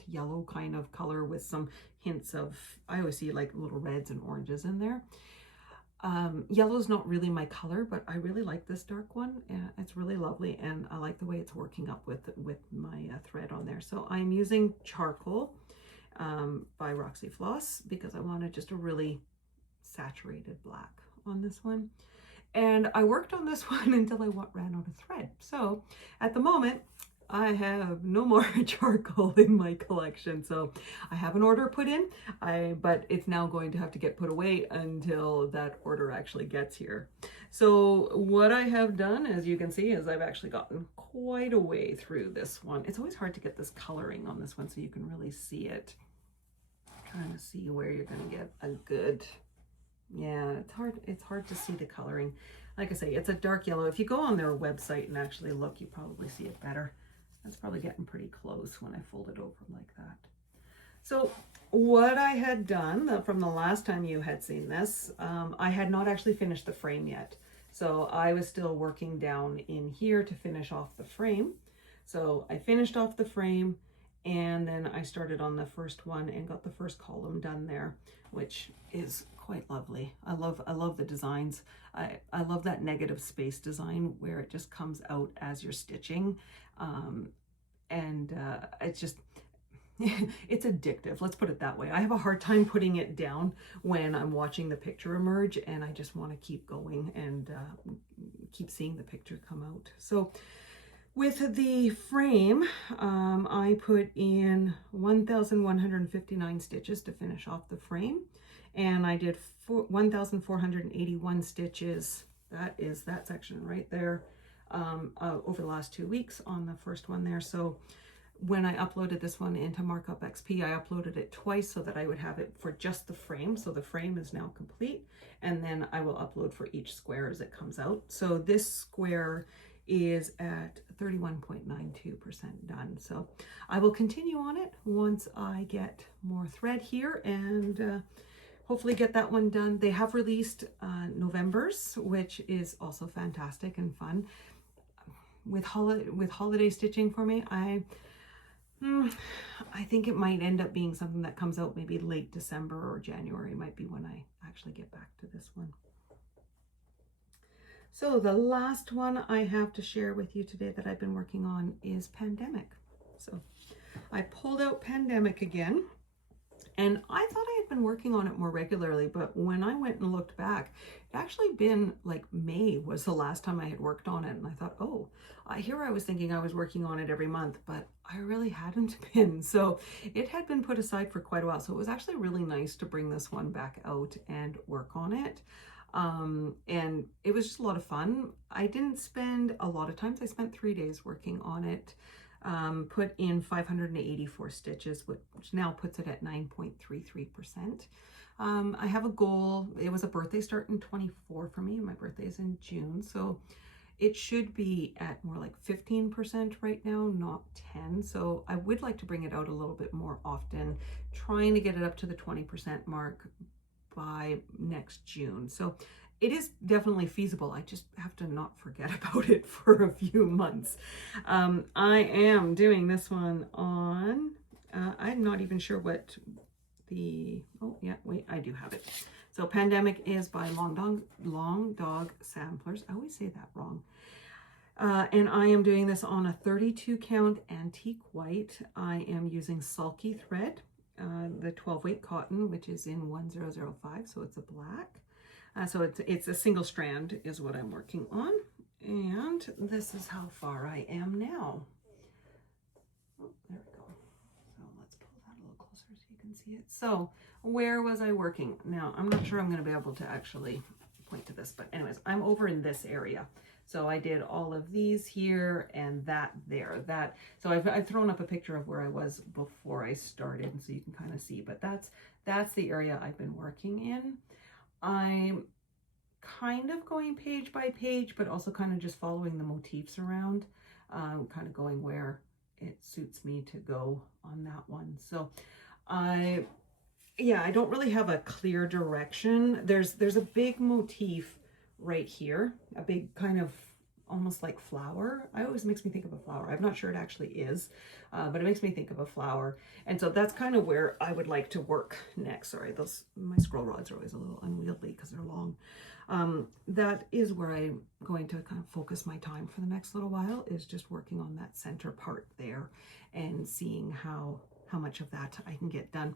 yellow kind of color with some hints of, I always see like little reds and oranges in there. Yellow's not really my color, but I really like this dark one. It's really lovely, and I like the way it's working up with my thread on there. So I'm using charcoal by Roxy Floss because I wanted just a really saturated black on this one. And I worked on this one until I ran out of thread. So at the moment, I have no more charcoal in my collection. So I have an order put in, but it's now going to have to get put away until that order actually gets here. So what I have done, as you can see, is I've actually gotten quite a way through this one. It's always hard to get this coloring on this one so you can really see it. I'm trying to see where you're going to get a good, yeah, it's hard to see the coloring. Like I say, it's a dark yellow. If you go on their website and actually look, you probably see it better. That's probably getting pretty close when I fold it over like that. So what I had done from the last time you had seen this, I had not actually finished the frame yet. So I was still working down in here to finish off the frame. So I finished off the frame, and then I started on the first one and got the first column done there, which is quite lovely. I love the designs. I love that negative space design where it just comes out as you're stitching. It's just, it's addictive. Let's put it that way. I have a hard time putting it down when I'm watching the picture emerge, and I just want to keep going and keep seeing the picture come out. So with the frame, I put in 1,159 stitches to finish off the frame, and I did 1,481 stitches. That is that section right there. Over the last 2 weeks on the first one there. So when I uploaded this one into Markup XP, I uploaded it twice so that I would have it for just the frame. So the frame is now complete, and then I will upload for each square as it comes out. So this square is at 31.92% done. So I will continue on it once I get more thread here, and hopefully get that one done. They have released November's, which is also fantastic and fun. With holiday stitching for me, I think it might end up being something that comes out maybe late December or January might be when I actually get back to this one. So the last one I have to share with you today that I've been working on is Pandemic. So I pulled out Pandemic again, and I thought I had been working on it more regularly, but when I went and looked back, it actually been like May was the last time I had worked on it. And I thought, oh, here I was thinking I was working on it every month, but I really hadn't been. So it had been put aside for quite a while. So it was actually really nice to bring this one back out and work on it. And it was just a lot of fun. I didn't spend a lot of time. I spent 3 days working on it. Put in 584 stitches, which now puts it at 9.33%. I have a goal. It was a birthday start in 24 for me, and my birthday is in June. So it should be at more like 15% right now, not 10. So I would like to bring it out a little bit more often, trying to get it up to the 20% mark by next June. So it is definitely feasible. I just have to not forget about it for a few months. I am doing this one on, I'm not even sure what the, oh yeah, wait, I do have it. So Pandemic is by Long Dog Samplers. I always say that wrong. And I am doing this on a 32 count antique white. I am using sulky thread, the 12 weight cotton, which is in 1005, so it's a black. So it's a single strand is what I'm working on. And this is how far I am now. Oh, there we go. So let's pull that a little closer so you can see it. So where was I working? Now, I'm not sure I'm going to be able to actually point to this, but anyways, I'm over in this area. So I did all of these here and that there. So I've thrown up a picture of where I was before I started, so you can kind of see. But that's the area I've been working in. I'm kind of going page by page, but also kind of just following the motifs around, kind of going where it suits me to go on that one. So I don't really have a clear direction. There's a big motif right here, a big kind of almost like flower. It always makes me think of a flower. I'm not sure it actually is, but it makes me think of a flower. And so that's kind of where I would like to work next. Sorry, my scroll rods are always a little unwieldy because they're long. That is where I'm going to kind of focus my time for the next little while, is just working on that center part there and seeing how much of that I can get done.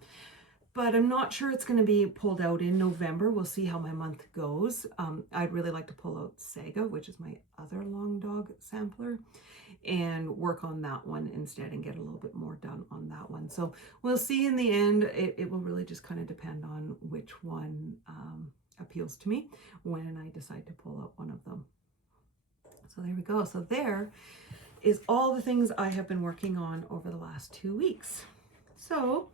But I'm not sure it's going to be pulled out in November. We'll see how my month goes. I'd really like to pull out Saga, which is my other Long Dog sampler, and work on that one instead and get a little bit more done on that one. So we'll see in the end. It will really just kind of depend on which one appeals to me when I decide to pull out one of them. So there we go. So there is all the things I have been working on over the last 2 weeks. So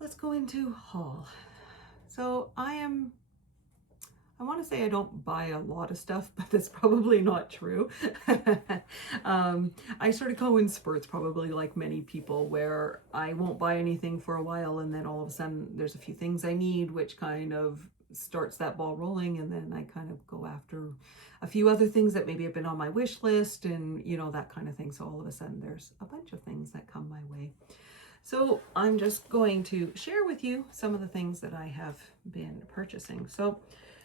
let's go into haul. So I want to say I don't buy a lot of stuff, but that's probably not true. I sort of go in spurts, probably like many people, where I won't buy anything for a while and then all of a sudden there's a few things I need, which kind of starts that ball rolling, and then I kind of go after a few other things that maybe have been on my wish list and that kind of thing. So all of a sudden there's a bunch of things that come my way. So I'm just going to share with you some of the things that I have been purchasing. So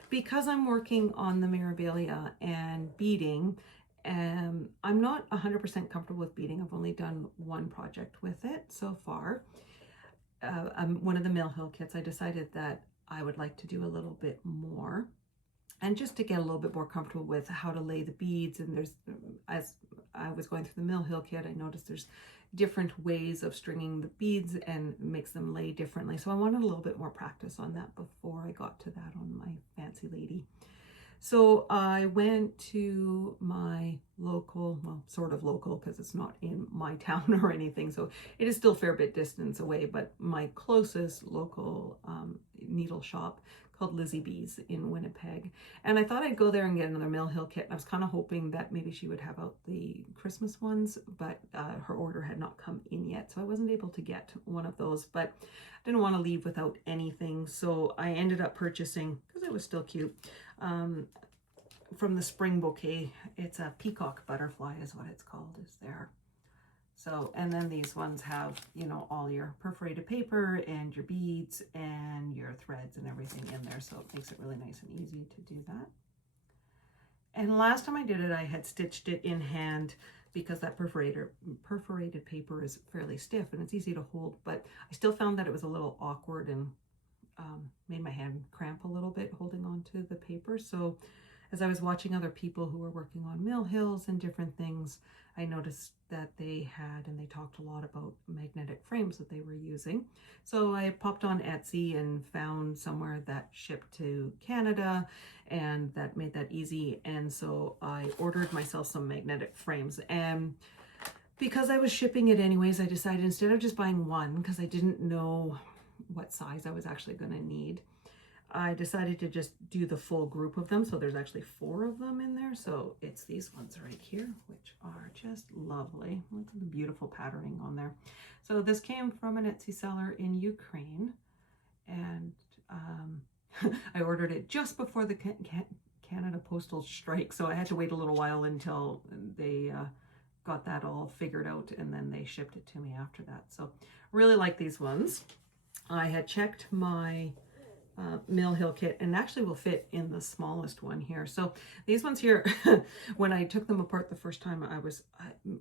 because I'm working on the Mirabilia and beading, I'm not 100% comfortable with beading. I've only done one project with it so far. One of the Mill Hill kits, I decided that I would like to do a little bit more, and just to get a little bit more comfortable with how to lay the beads. And as I was going through the Mill Hill kit, I noticed there's different ways of stringing the beads and makes them lay differently. So I wanted a little bit more practice on that before I got to that on my fancy lady. So I went to my local, well, sort of local, because it's not in my town or anything, so it is still a fair bit distance away, but my closest local needle shop called Lizzie Bees in Winnipeg. And I thought I'd go there and get another Mill Hill kit. I was kind of hoping that maybe she would have out the Christmas ones, but her order had not come in yet, so I wasn't able to get one of those. But I didn't want to leave without anything, so I ended up purchasing, because it was still cute, from the Spring Bouquet. It's a peacock butterfly is what it's called, is there. So, and then these ones have, all your perforated paper and your beads and your threads and everything in there. So it makes it really nice and easy to do that. And last time I did it, I had stitched it in hand because that perforated paper is fairly stiff and it's easy to hold, but I still found that it was a little awkward and made my hand cramp a little bit holding on to the paper. So as I was watching other people who were working on Mill Hills and different things, I noticed that they had, and they talked a lot about magnetic frames that they were using. So I popped on Etsy and found somewhere that shipped to Canada and that made that easy. And so I ordered myself some magnetic frames. And because I was shipping it anyways, I decided instead of just buying one, because I didn't know what size I was actually going to need, I decided to just do the full group of them. So there's actually 4 of them in there. So it's these ones right here, which are just lovely. Look at the beautiful patterning on there. So this came from an Etsy seller in Ukraine, and I ordered it just before the Canada postal strike. So I had to wait a little while until they got that all figured out, and then they shipped it to me after that. So really like these ones. I had checked my Mill Hill kit, and actually will fit in the smallest one here. So these ones here, when I took them apart the first time, I was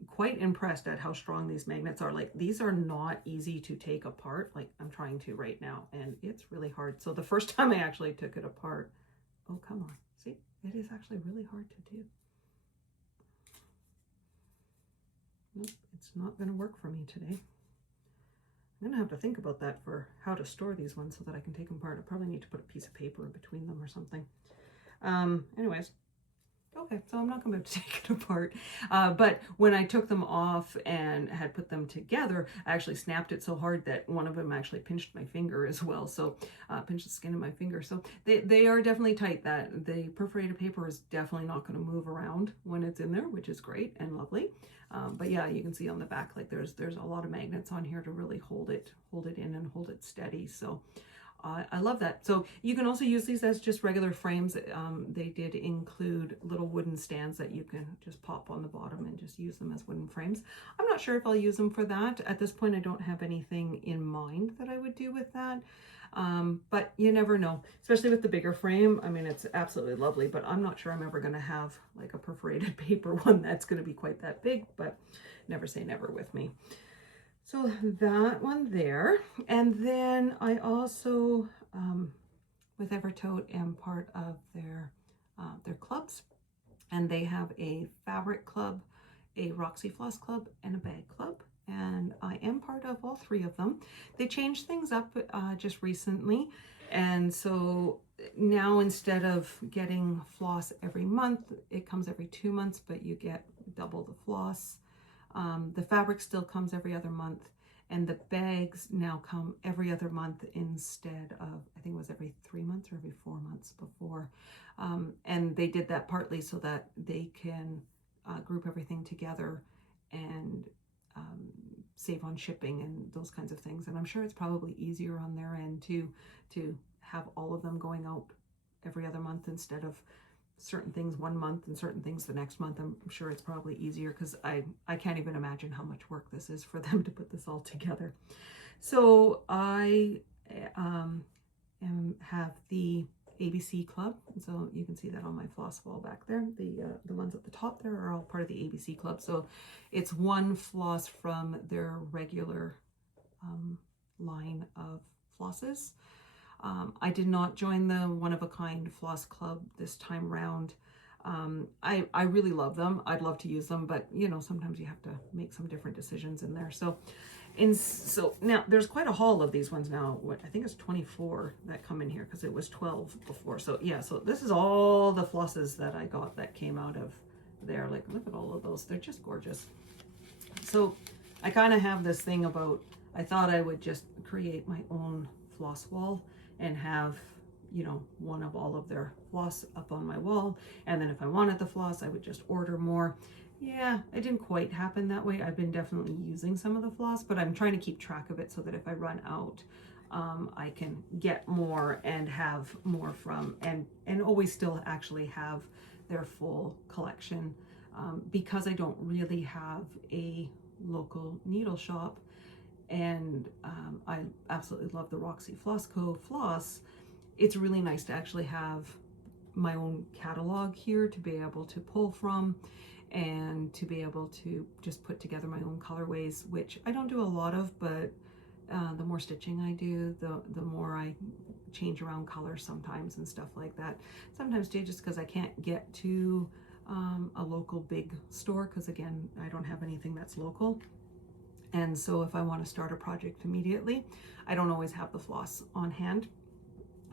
quite impressed at how strong these magnets are. Like, these are not easy to take apart. Like, I'm trying to right now, and it's really hard. So the first time I actually took it apart, oh, come on. See, it is actually really hard to do. Nope, it's not going to work for me today. I'm going to have to think about that for how to store these ones so that I can take them apart. I probably need to put a piece of paper in between them or something. Anyways, okay, so I'm not going to be able to take it apart. But when I took them off and had put them together, I actually snapped it so hard that one of them actually pinched my finger as well. So pinched the skin of my finger. So they are definitely tight. That the perforated paper is definitely not going to move around when it's in there, which is great and lovely. But yeah, you can see on the back, like there's a lot of magnets on here to really hold it in and hold it steady. So I love that. So you can also use these as just regular frames. They did include little wooden stands that you can just pop on the bottom and just use them as wooden frames. I'm not sure if I'll use them for that. At this point, I don't have anything in mind that I would do with that. But you never know, especially with the bigger frame. I mean, it's absolutely lovely, but I'm not sure I'm ever going to have like a perforated paper one that's going to be quite that big, but never say never with me. So that one there. And then I also, with Evertote, am part of their clubs, and they have a fabric club, a Roxy Floss club, and a bag club. And I am part of all three of them. They changed things up just recently. And so now instead of getting floss every month, it comes every 2 months, but you get double the floss. The fabric still comes every other month, and the bags now come every other month instead of, I think it was every 3 months or every 4 months before. And they did that partly so that they can group everything together and save on shipping and those kinds of things. And I'm sure it's probably easier on their end too, to have all of them going out every other month instead of certain things 1 month and certain things the next month. I'm sure it's probably easier, because I can't even imagine how much work this is for them to put this all together. So I have the ABC Club. So you can see that on my floss wall back there. The ones at the top there are all part of the ABC Club. So it's one floss from their regular line of flosses. I did not join the one-of-a-kind floss club this time round. I really love them. I'd love to use them, but you know, sometimes you have to make some different decisions in there. So now there's quite a haul of these ones now. What, I think it's 24 that come in here, because it was 12 before. So yeah, so this is all the flosses that I got that came out of there. Like, look at all of those. They're just gorgeous. So I kind of have this thing about, I thought I would just create my own floss wall and have, you know, one of all of their floss up on my wall. And then if I wanted the floss, I would just order more. Yeah, it didn't quite happen that way. I've been definitely using some of the floss, but I'm trying to keep track of it so that if I run out, I can get more and have more from, and always still actually have their full collection. Because I don't really have a local needle shop, and I absolutely love the Roxy Floss Co. floss, it's really nice to actually have my own catalog here to be able to pull from and to be able to just put together my own colorways, which I don't do a lot of, but the more stitching I do, the more I change around colors sometimes and stuff like that. Sometimes too, just because I can't get to a local big store, because again, I don't have anything that's local. And so if I want to start a project immediately, I don't always have the floss on hand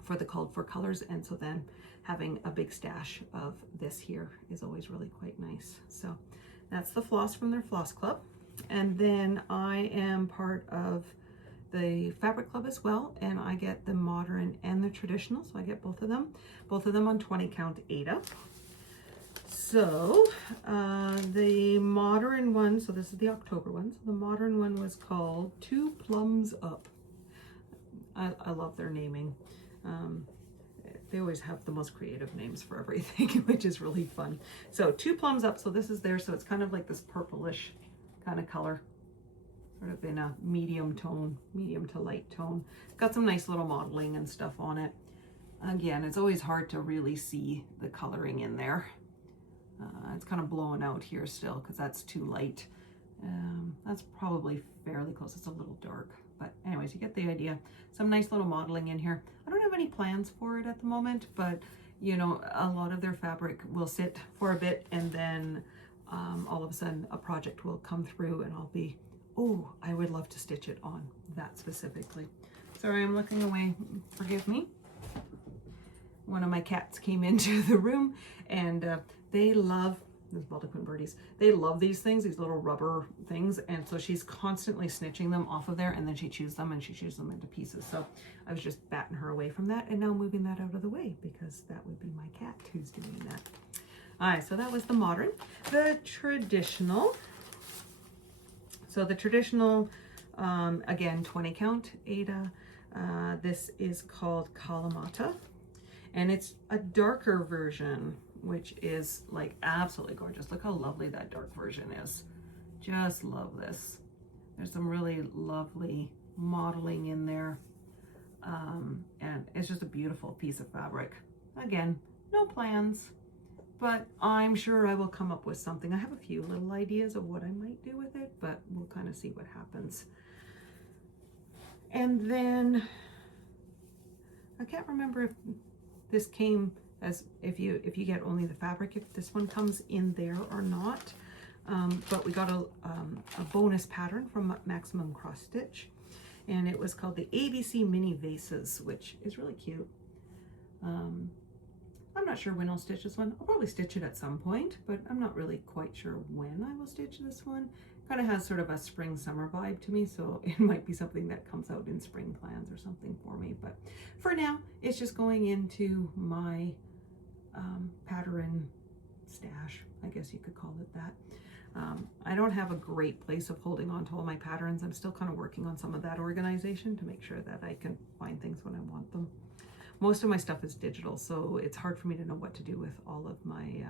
for the called for colors. And so then having a big stash of this here is always really quite nice. So that's the floss from their floss club. And then I am part of the fabric club as well, and I get the modern and the traditional, so I get both of them on 20 count Aida. So the modern one, so this is the October one, so the modern one was called Two Plums Up. I love their naming. They always have the most creative names for everything, which is really fun. So Two Plums Up, so this is there, so it's kind of like this purplish kind of color, sort of in a medium tone, medium to light tone. It's got some nice little modeling and stuff on it. Again, it's always hard to really see the coloring in there. It's kind of blowing out here still because that's too light. That's probably fairly close. It's a little dark, but anyways, you get the idea. Some nice little modeling in here. I don't have any plans for it at the moment, but you know, a lot of their fabric will sit for a bit, and then all of a sudden a project will come through and I'll be, oh, I would love to stitch it on that specifically. Sorry, I'm looking away, forgive me. One of my cats came into the room, and they love, these Baldaquin birdies, they love these things, these little rubber things, and so she's constantly snitching them off of there, and then she chews them and she chews them into pieces. So I was just batting her away from that and now moving that out of the way because that would be my cat who's doing that. All right, so that was the modern. The traditional. So the traditional, again, 20 count Aida. This is called Kalamata, and it's a darker version, which is like absolutely gorgeous. Look how lovely that dark version is. Just love this. There's some really lovely modeling in there. And it's just a beautiful piece of fabric. Again, no plans, but I'm sure I will come up with something. I have a few little ideas of what I might do with it, but we'll kind of see what happens. And then I can't remember if this came as if you get only the fabric, if this one comes in there or not. But we got a bonus pattern from Maximum Cross Stitch, and it was called the ABC Mini Vases, which is really cute. I'm not sure when I'll stitch this one. I'll probably stitch it at some point, but I'm not really quite sure when I will stitch this one. Kind of has sort of a spring summer vibe to me, so it might be something that comes out in spring plans or something for me. But for now, it's just going into my pattern stash, I guess you could call it that. I don't have a great place of holding on to all my patterns. I'm still kind of working on some of that organization to make sure that I can find things when I want them. Most of my stuff is digital, so it's hard for me to know what to do with all of my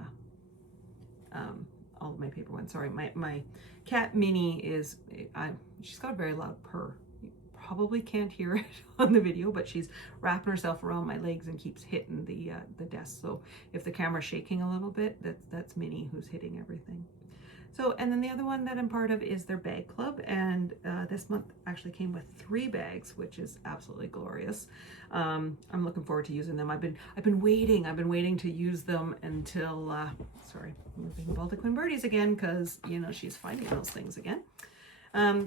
paper ones. Sorry, my cat Minnie is, she's got a very loud purr. You probably can't hear it on the video, but she's wrapping herself around my legs and keeps hitting the desk. So if the camera's shaking a little bit, that's Minnie who's hitting everything. So, and then the other one that I'm part of is their bag club, and this month actually came with 3 bags, which is absolutely glorious. I'm looking forward to using them. I've been waiting to use them until sorry, moving Baldaquin Birdies again, because you know she's finding those things again.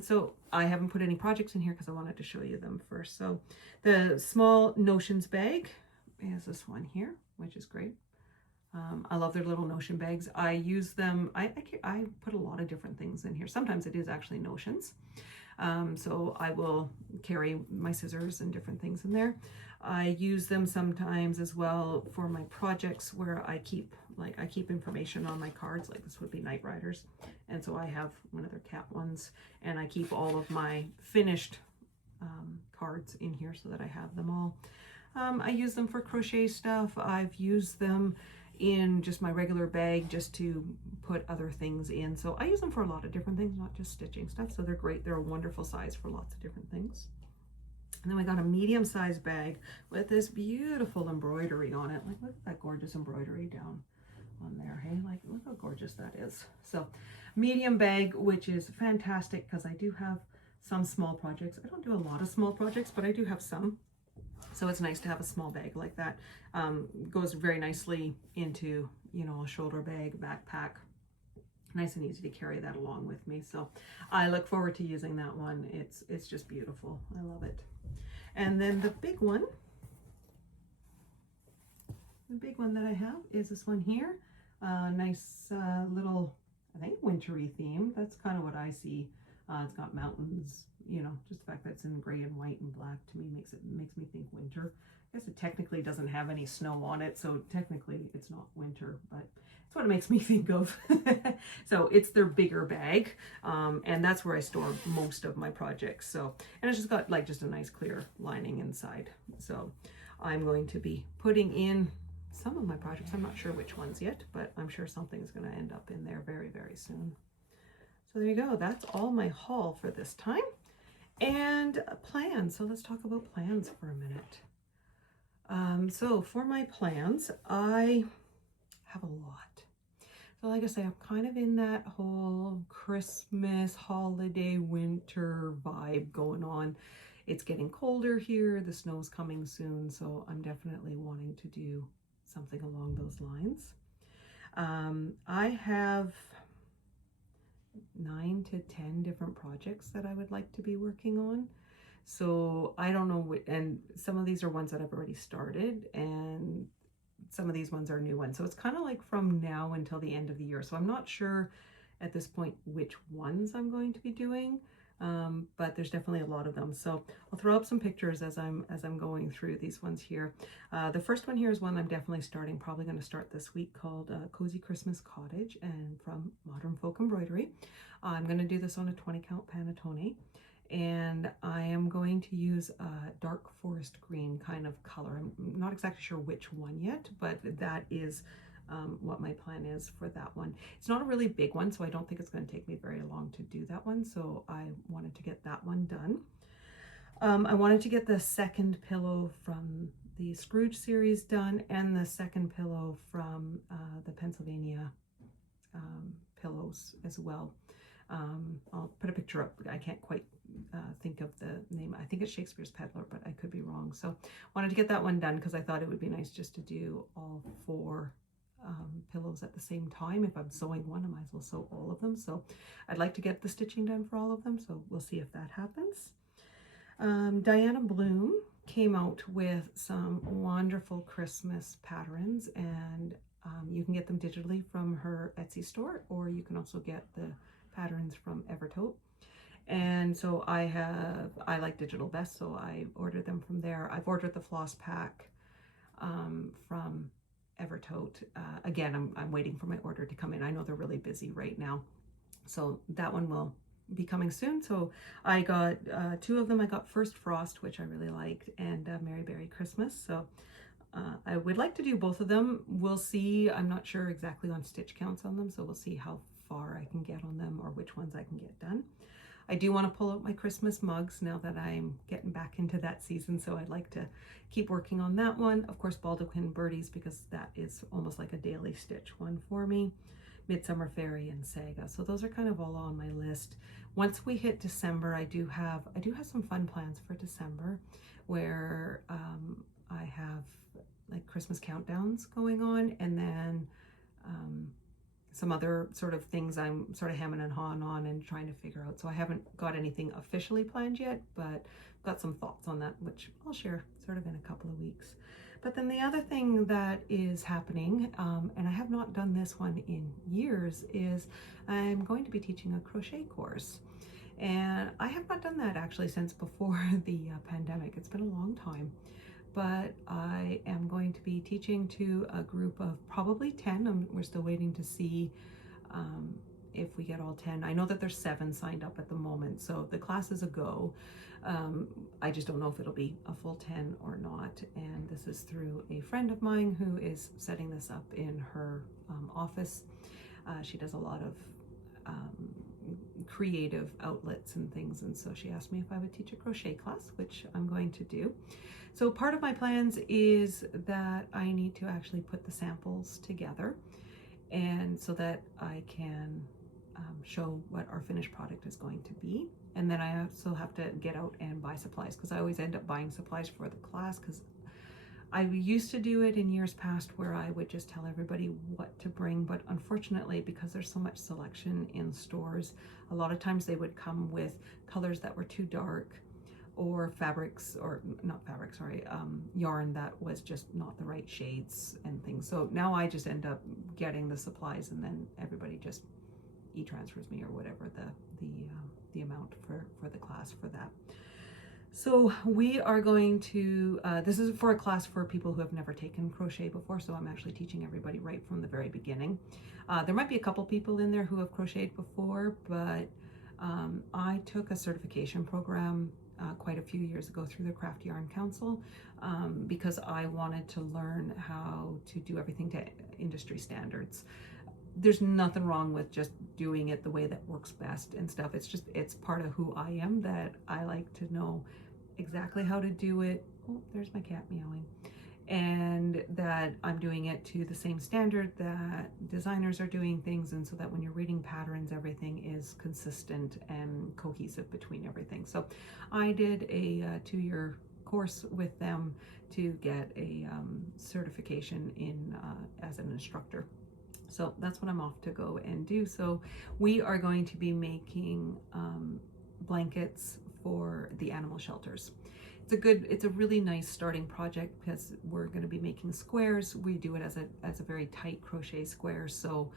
So I haven't put any projects in here because I wanted to show you them first. So the small notions bag is this one here, which is great. I love their little notion bags. I use them, I put a lot of different things in here. Sometimes it is actually notions. So I will carry my scissors and different things in there. I use them sometimes as well for my projects where I keep information on my cards, like this would be Night Riders. And so I have one of their cat ones, and I keep all of my finished cards in here so that I have them all. I use them for crochet stuff. I've used them in just my regular bag just to put other things in. So I use them for a lot of different things, not just stitching stuff. So they're great. They're a wonderful size for lots of different things. And then we got a medium-sized bag with this beautiful embroidery on it. Like, look at that gorgeous embroidery down on there. Hey, like, look how gorgeous that is. So medium bag, which is fantastic because I do have some small projects. I don't do a lot of small projects, but I do have some. So it's nice to have a small bag like that. Goes very nicely into, you know, a shoulder bag, backpack. Nice and easy to carry that along with me. So I look forward to using that one. It's just beautiful. I love it. And then the big one that I have is this one here. Nice little, I think, wintry theme. That's kind of what I see. It's got mountains, you know, just the fact that it's in gray and white and black to me makes me think winter. I guess it technically doesn't have any snow on it, so technically it's not winter, but it's what it makes me think of. So it's their bigger bag, and that's where I store most of my projects. So, and it's just got like just a nice clear lining inside. So I'm going to be putting in some of my projects. I'm not sure which ones yet, but I'm sure something's going to end up in there very, very soon. So there you go. That's all my haul for this time. And plans. So let's talk about plans for a minute. So for my plans, I have a lot. So like I say, I'm kind of in that whole Christmas, holiday, winter vibe going on. It's getting colder here, the snow's coming soon, so I'm definitely wanting to do something along those lines. I have 9 to 10 different projects that I would like to be working on. So I don't know, and some of these are ones that I've already started, and some of these ones are new ones. So it's kind of like from now until the end of the year. So I'm not sure at this point which ones I'm going to be doing, but there's definitely a lot of them. So I'll throw up some pictures as I'm going through these ones here. The first one here is one I'm definitely starting, probably going to start this week, called Cozy Christmas Cottage, and from Modern Folk Embroidery. I'm going to do this on a 20 count panettone. And I am going to use a dark forest green kind of color. I'm not exactly sure which one yet, but that is what my plan is for that one. It's not a really big one, so I don't think it's going to take me very long to do that one. So I wanted to get that one done. I wanted to get the second pillow from the Scrooge series done, and the second pillow from the Pennsylvania pillows as well. I'll put a picture up. I can't quite think of the name. I think it's Shakespeare's Peddler, but I could be wrong. So wanted to get that one done because I thought it would be nice just to do all 4 pillows at the same time. If I'm sewing one, I might as well sew all of them. So I'd like to get the stitching done for all of them. So we'll see if that happens. Diana Bloom came out with some wonderful Christmas patterns, and you can get them digitally from her Etsy store, or you can also get the patterns from Evertote. And so I like digital best, so I ordered them from there. I've ordered the floss pack from Evertote. Again, I'm waiting for my order to come in. I know they're really busy right now, so that one will be coming soon. So I got 2 of them. I got First Frost, which I really liked, and Merry Berry Christmas. So I would like to do both of them. We'll see. I'm not sure exactly on stitch counts on them, so we'll see how far I can get on them or which ones I can get done. I do want to pull out my Christmas mugs now that I'm getting back into that season, so I'd like to keep working on that one. Of course, Baldaquin Birdies, because that is almost like a daily stitch one for me. Midsummer Fairy and Saga. So those are kind of all on my list. Once we hit December, I do have some fun plans for December, where I have like Christmas countdowns going on, and then some other sort of things I'm sort of hemming and hawing on and trying to figure out. So I haven't got anything officially planned yet, but got some thoughts on that, which I'll share sort of in a couple of weeks. But then the other thing that is happening, and I have not done this one in years, is I'm going to be teaching a crochet course. And I have not done that actually since before the pandemic. It's been a long time. But I am going to be teaching to a group of probably 10. We're still waiting to see if we get all 10. I know that there's 7 signed up at the moment, so the class is a go. I just don't know if it'll be a full 10 or not. And this is through a friend of mine who is setting this up in her office. She does a lot of creative outlets and things, and so she asked me if I would teach a crochet class, which I'm going to do. So part of my plans is that I need to actually put the samples together, and so that I can show what our finished product is going to be. And then I also have to get out and buy supplies, because I always end up buying supplies for the class, because I used to do it in years past where I would just tell everybody what to bring, but unfortunately, because there's so much selection in stores, a lot of times they would come with colors that were too dark, or fabrics, or not fabrics, sorry, yarn that was just not the right shades and things. So now I just end up getting the supplies, and then everybody just e-transfers me or whatever the amount for the class for that. So we are going to, this is for a class for people who have never taken crochet before, so I'm actually teaching everybody right from the very beginning. There might be a couple people in there who have crocheted before, but I took a certification program quite a few years ago through the Craft Yarn Council, because I wanted to learn how to do everything to industry standards. There's nothing wrong with just doing it the way that works best and stuff. It's just, it's part of who I am, that I like to know exactly how to do it. Oh, there's my cat meowing. and that I'm doing it to the same standard that designers are doing things, and so that when you're reading patterns, everything is consistent and cohesive between everything. So I did a 2-year course with them to get a certification in as an instructor. So that's what I'm off to go and do. So we are going to be making blankets for the animal shelters. It's a really nice starting project because we're going to be making squares. We do it as a very tight crochet square, so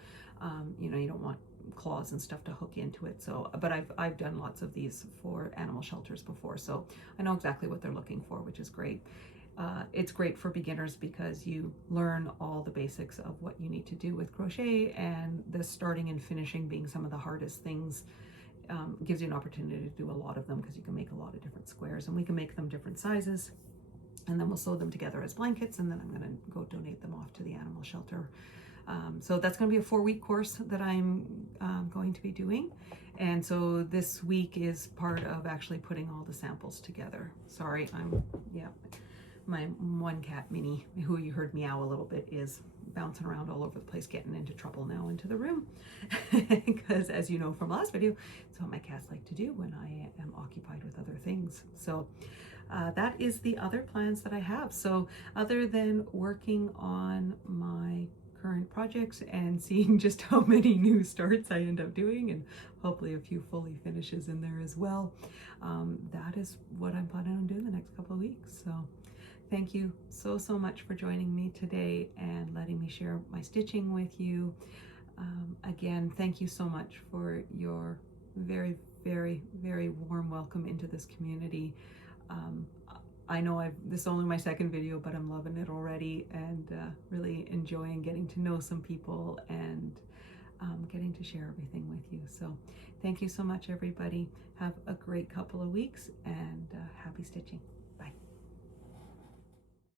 you know, you don't want claws and stuff to hook into it. So, but I've done lots of these for animal shelters before, so I know exactly what they're looking for, which is great. It's great for beginners because you learn all the basics of what you need to do with crochet, and the starting and finishing being some of the hardest things. Gives you an opportunity to do a lot of them because you can make a lot of different squares, and we can make them different sizes, and then we'll sew them together as blankets, and then I'm going to go donate them off to the animal shelter. So that's going to be a 4-week course that I'm going to be doing, and so this week is part of actually putting all the samples together. Sorry, my one cat, Minnie, who you heard meow a little bit, is bouncing around all over the place, getting into trouble now into the room. Because as you know from last video, it's what my cats like to do when I am occupied with other things. So that is the other plans that I have. So other than working on my current projects and seeing just how many new starts I end up doing, and hopefully a few fully finishes in there as well, that is what I'm planning on doing the next couple of weeks. So thank you so much for joining me today and letting me share my stitching with you. Again, thank you so much for your very, very, very warm welcome into this community. I know this is only my second video, but I'm loving it already, and really enjoying getting to know some people and getting to share everything with you. So thank you so much, everybody. Have a great couple of weeks, and happy stitching.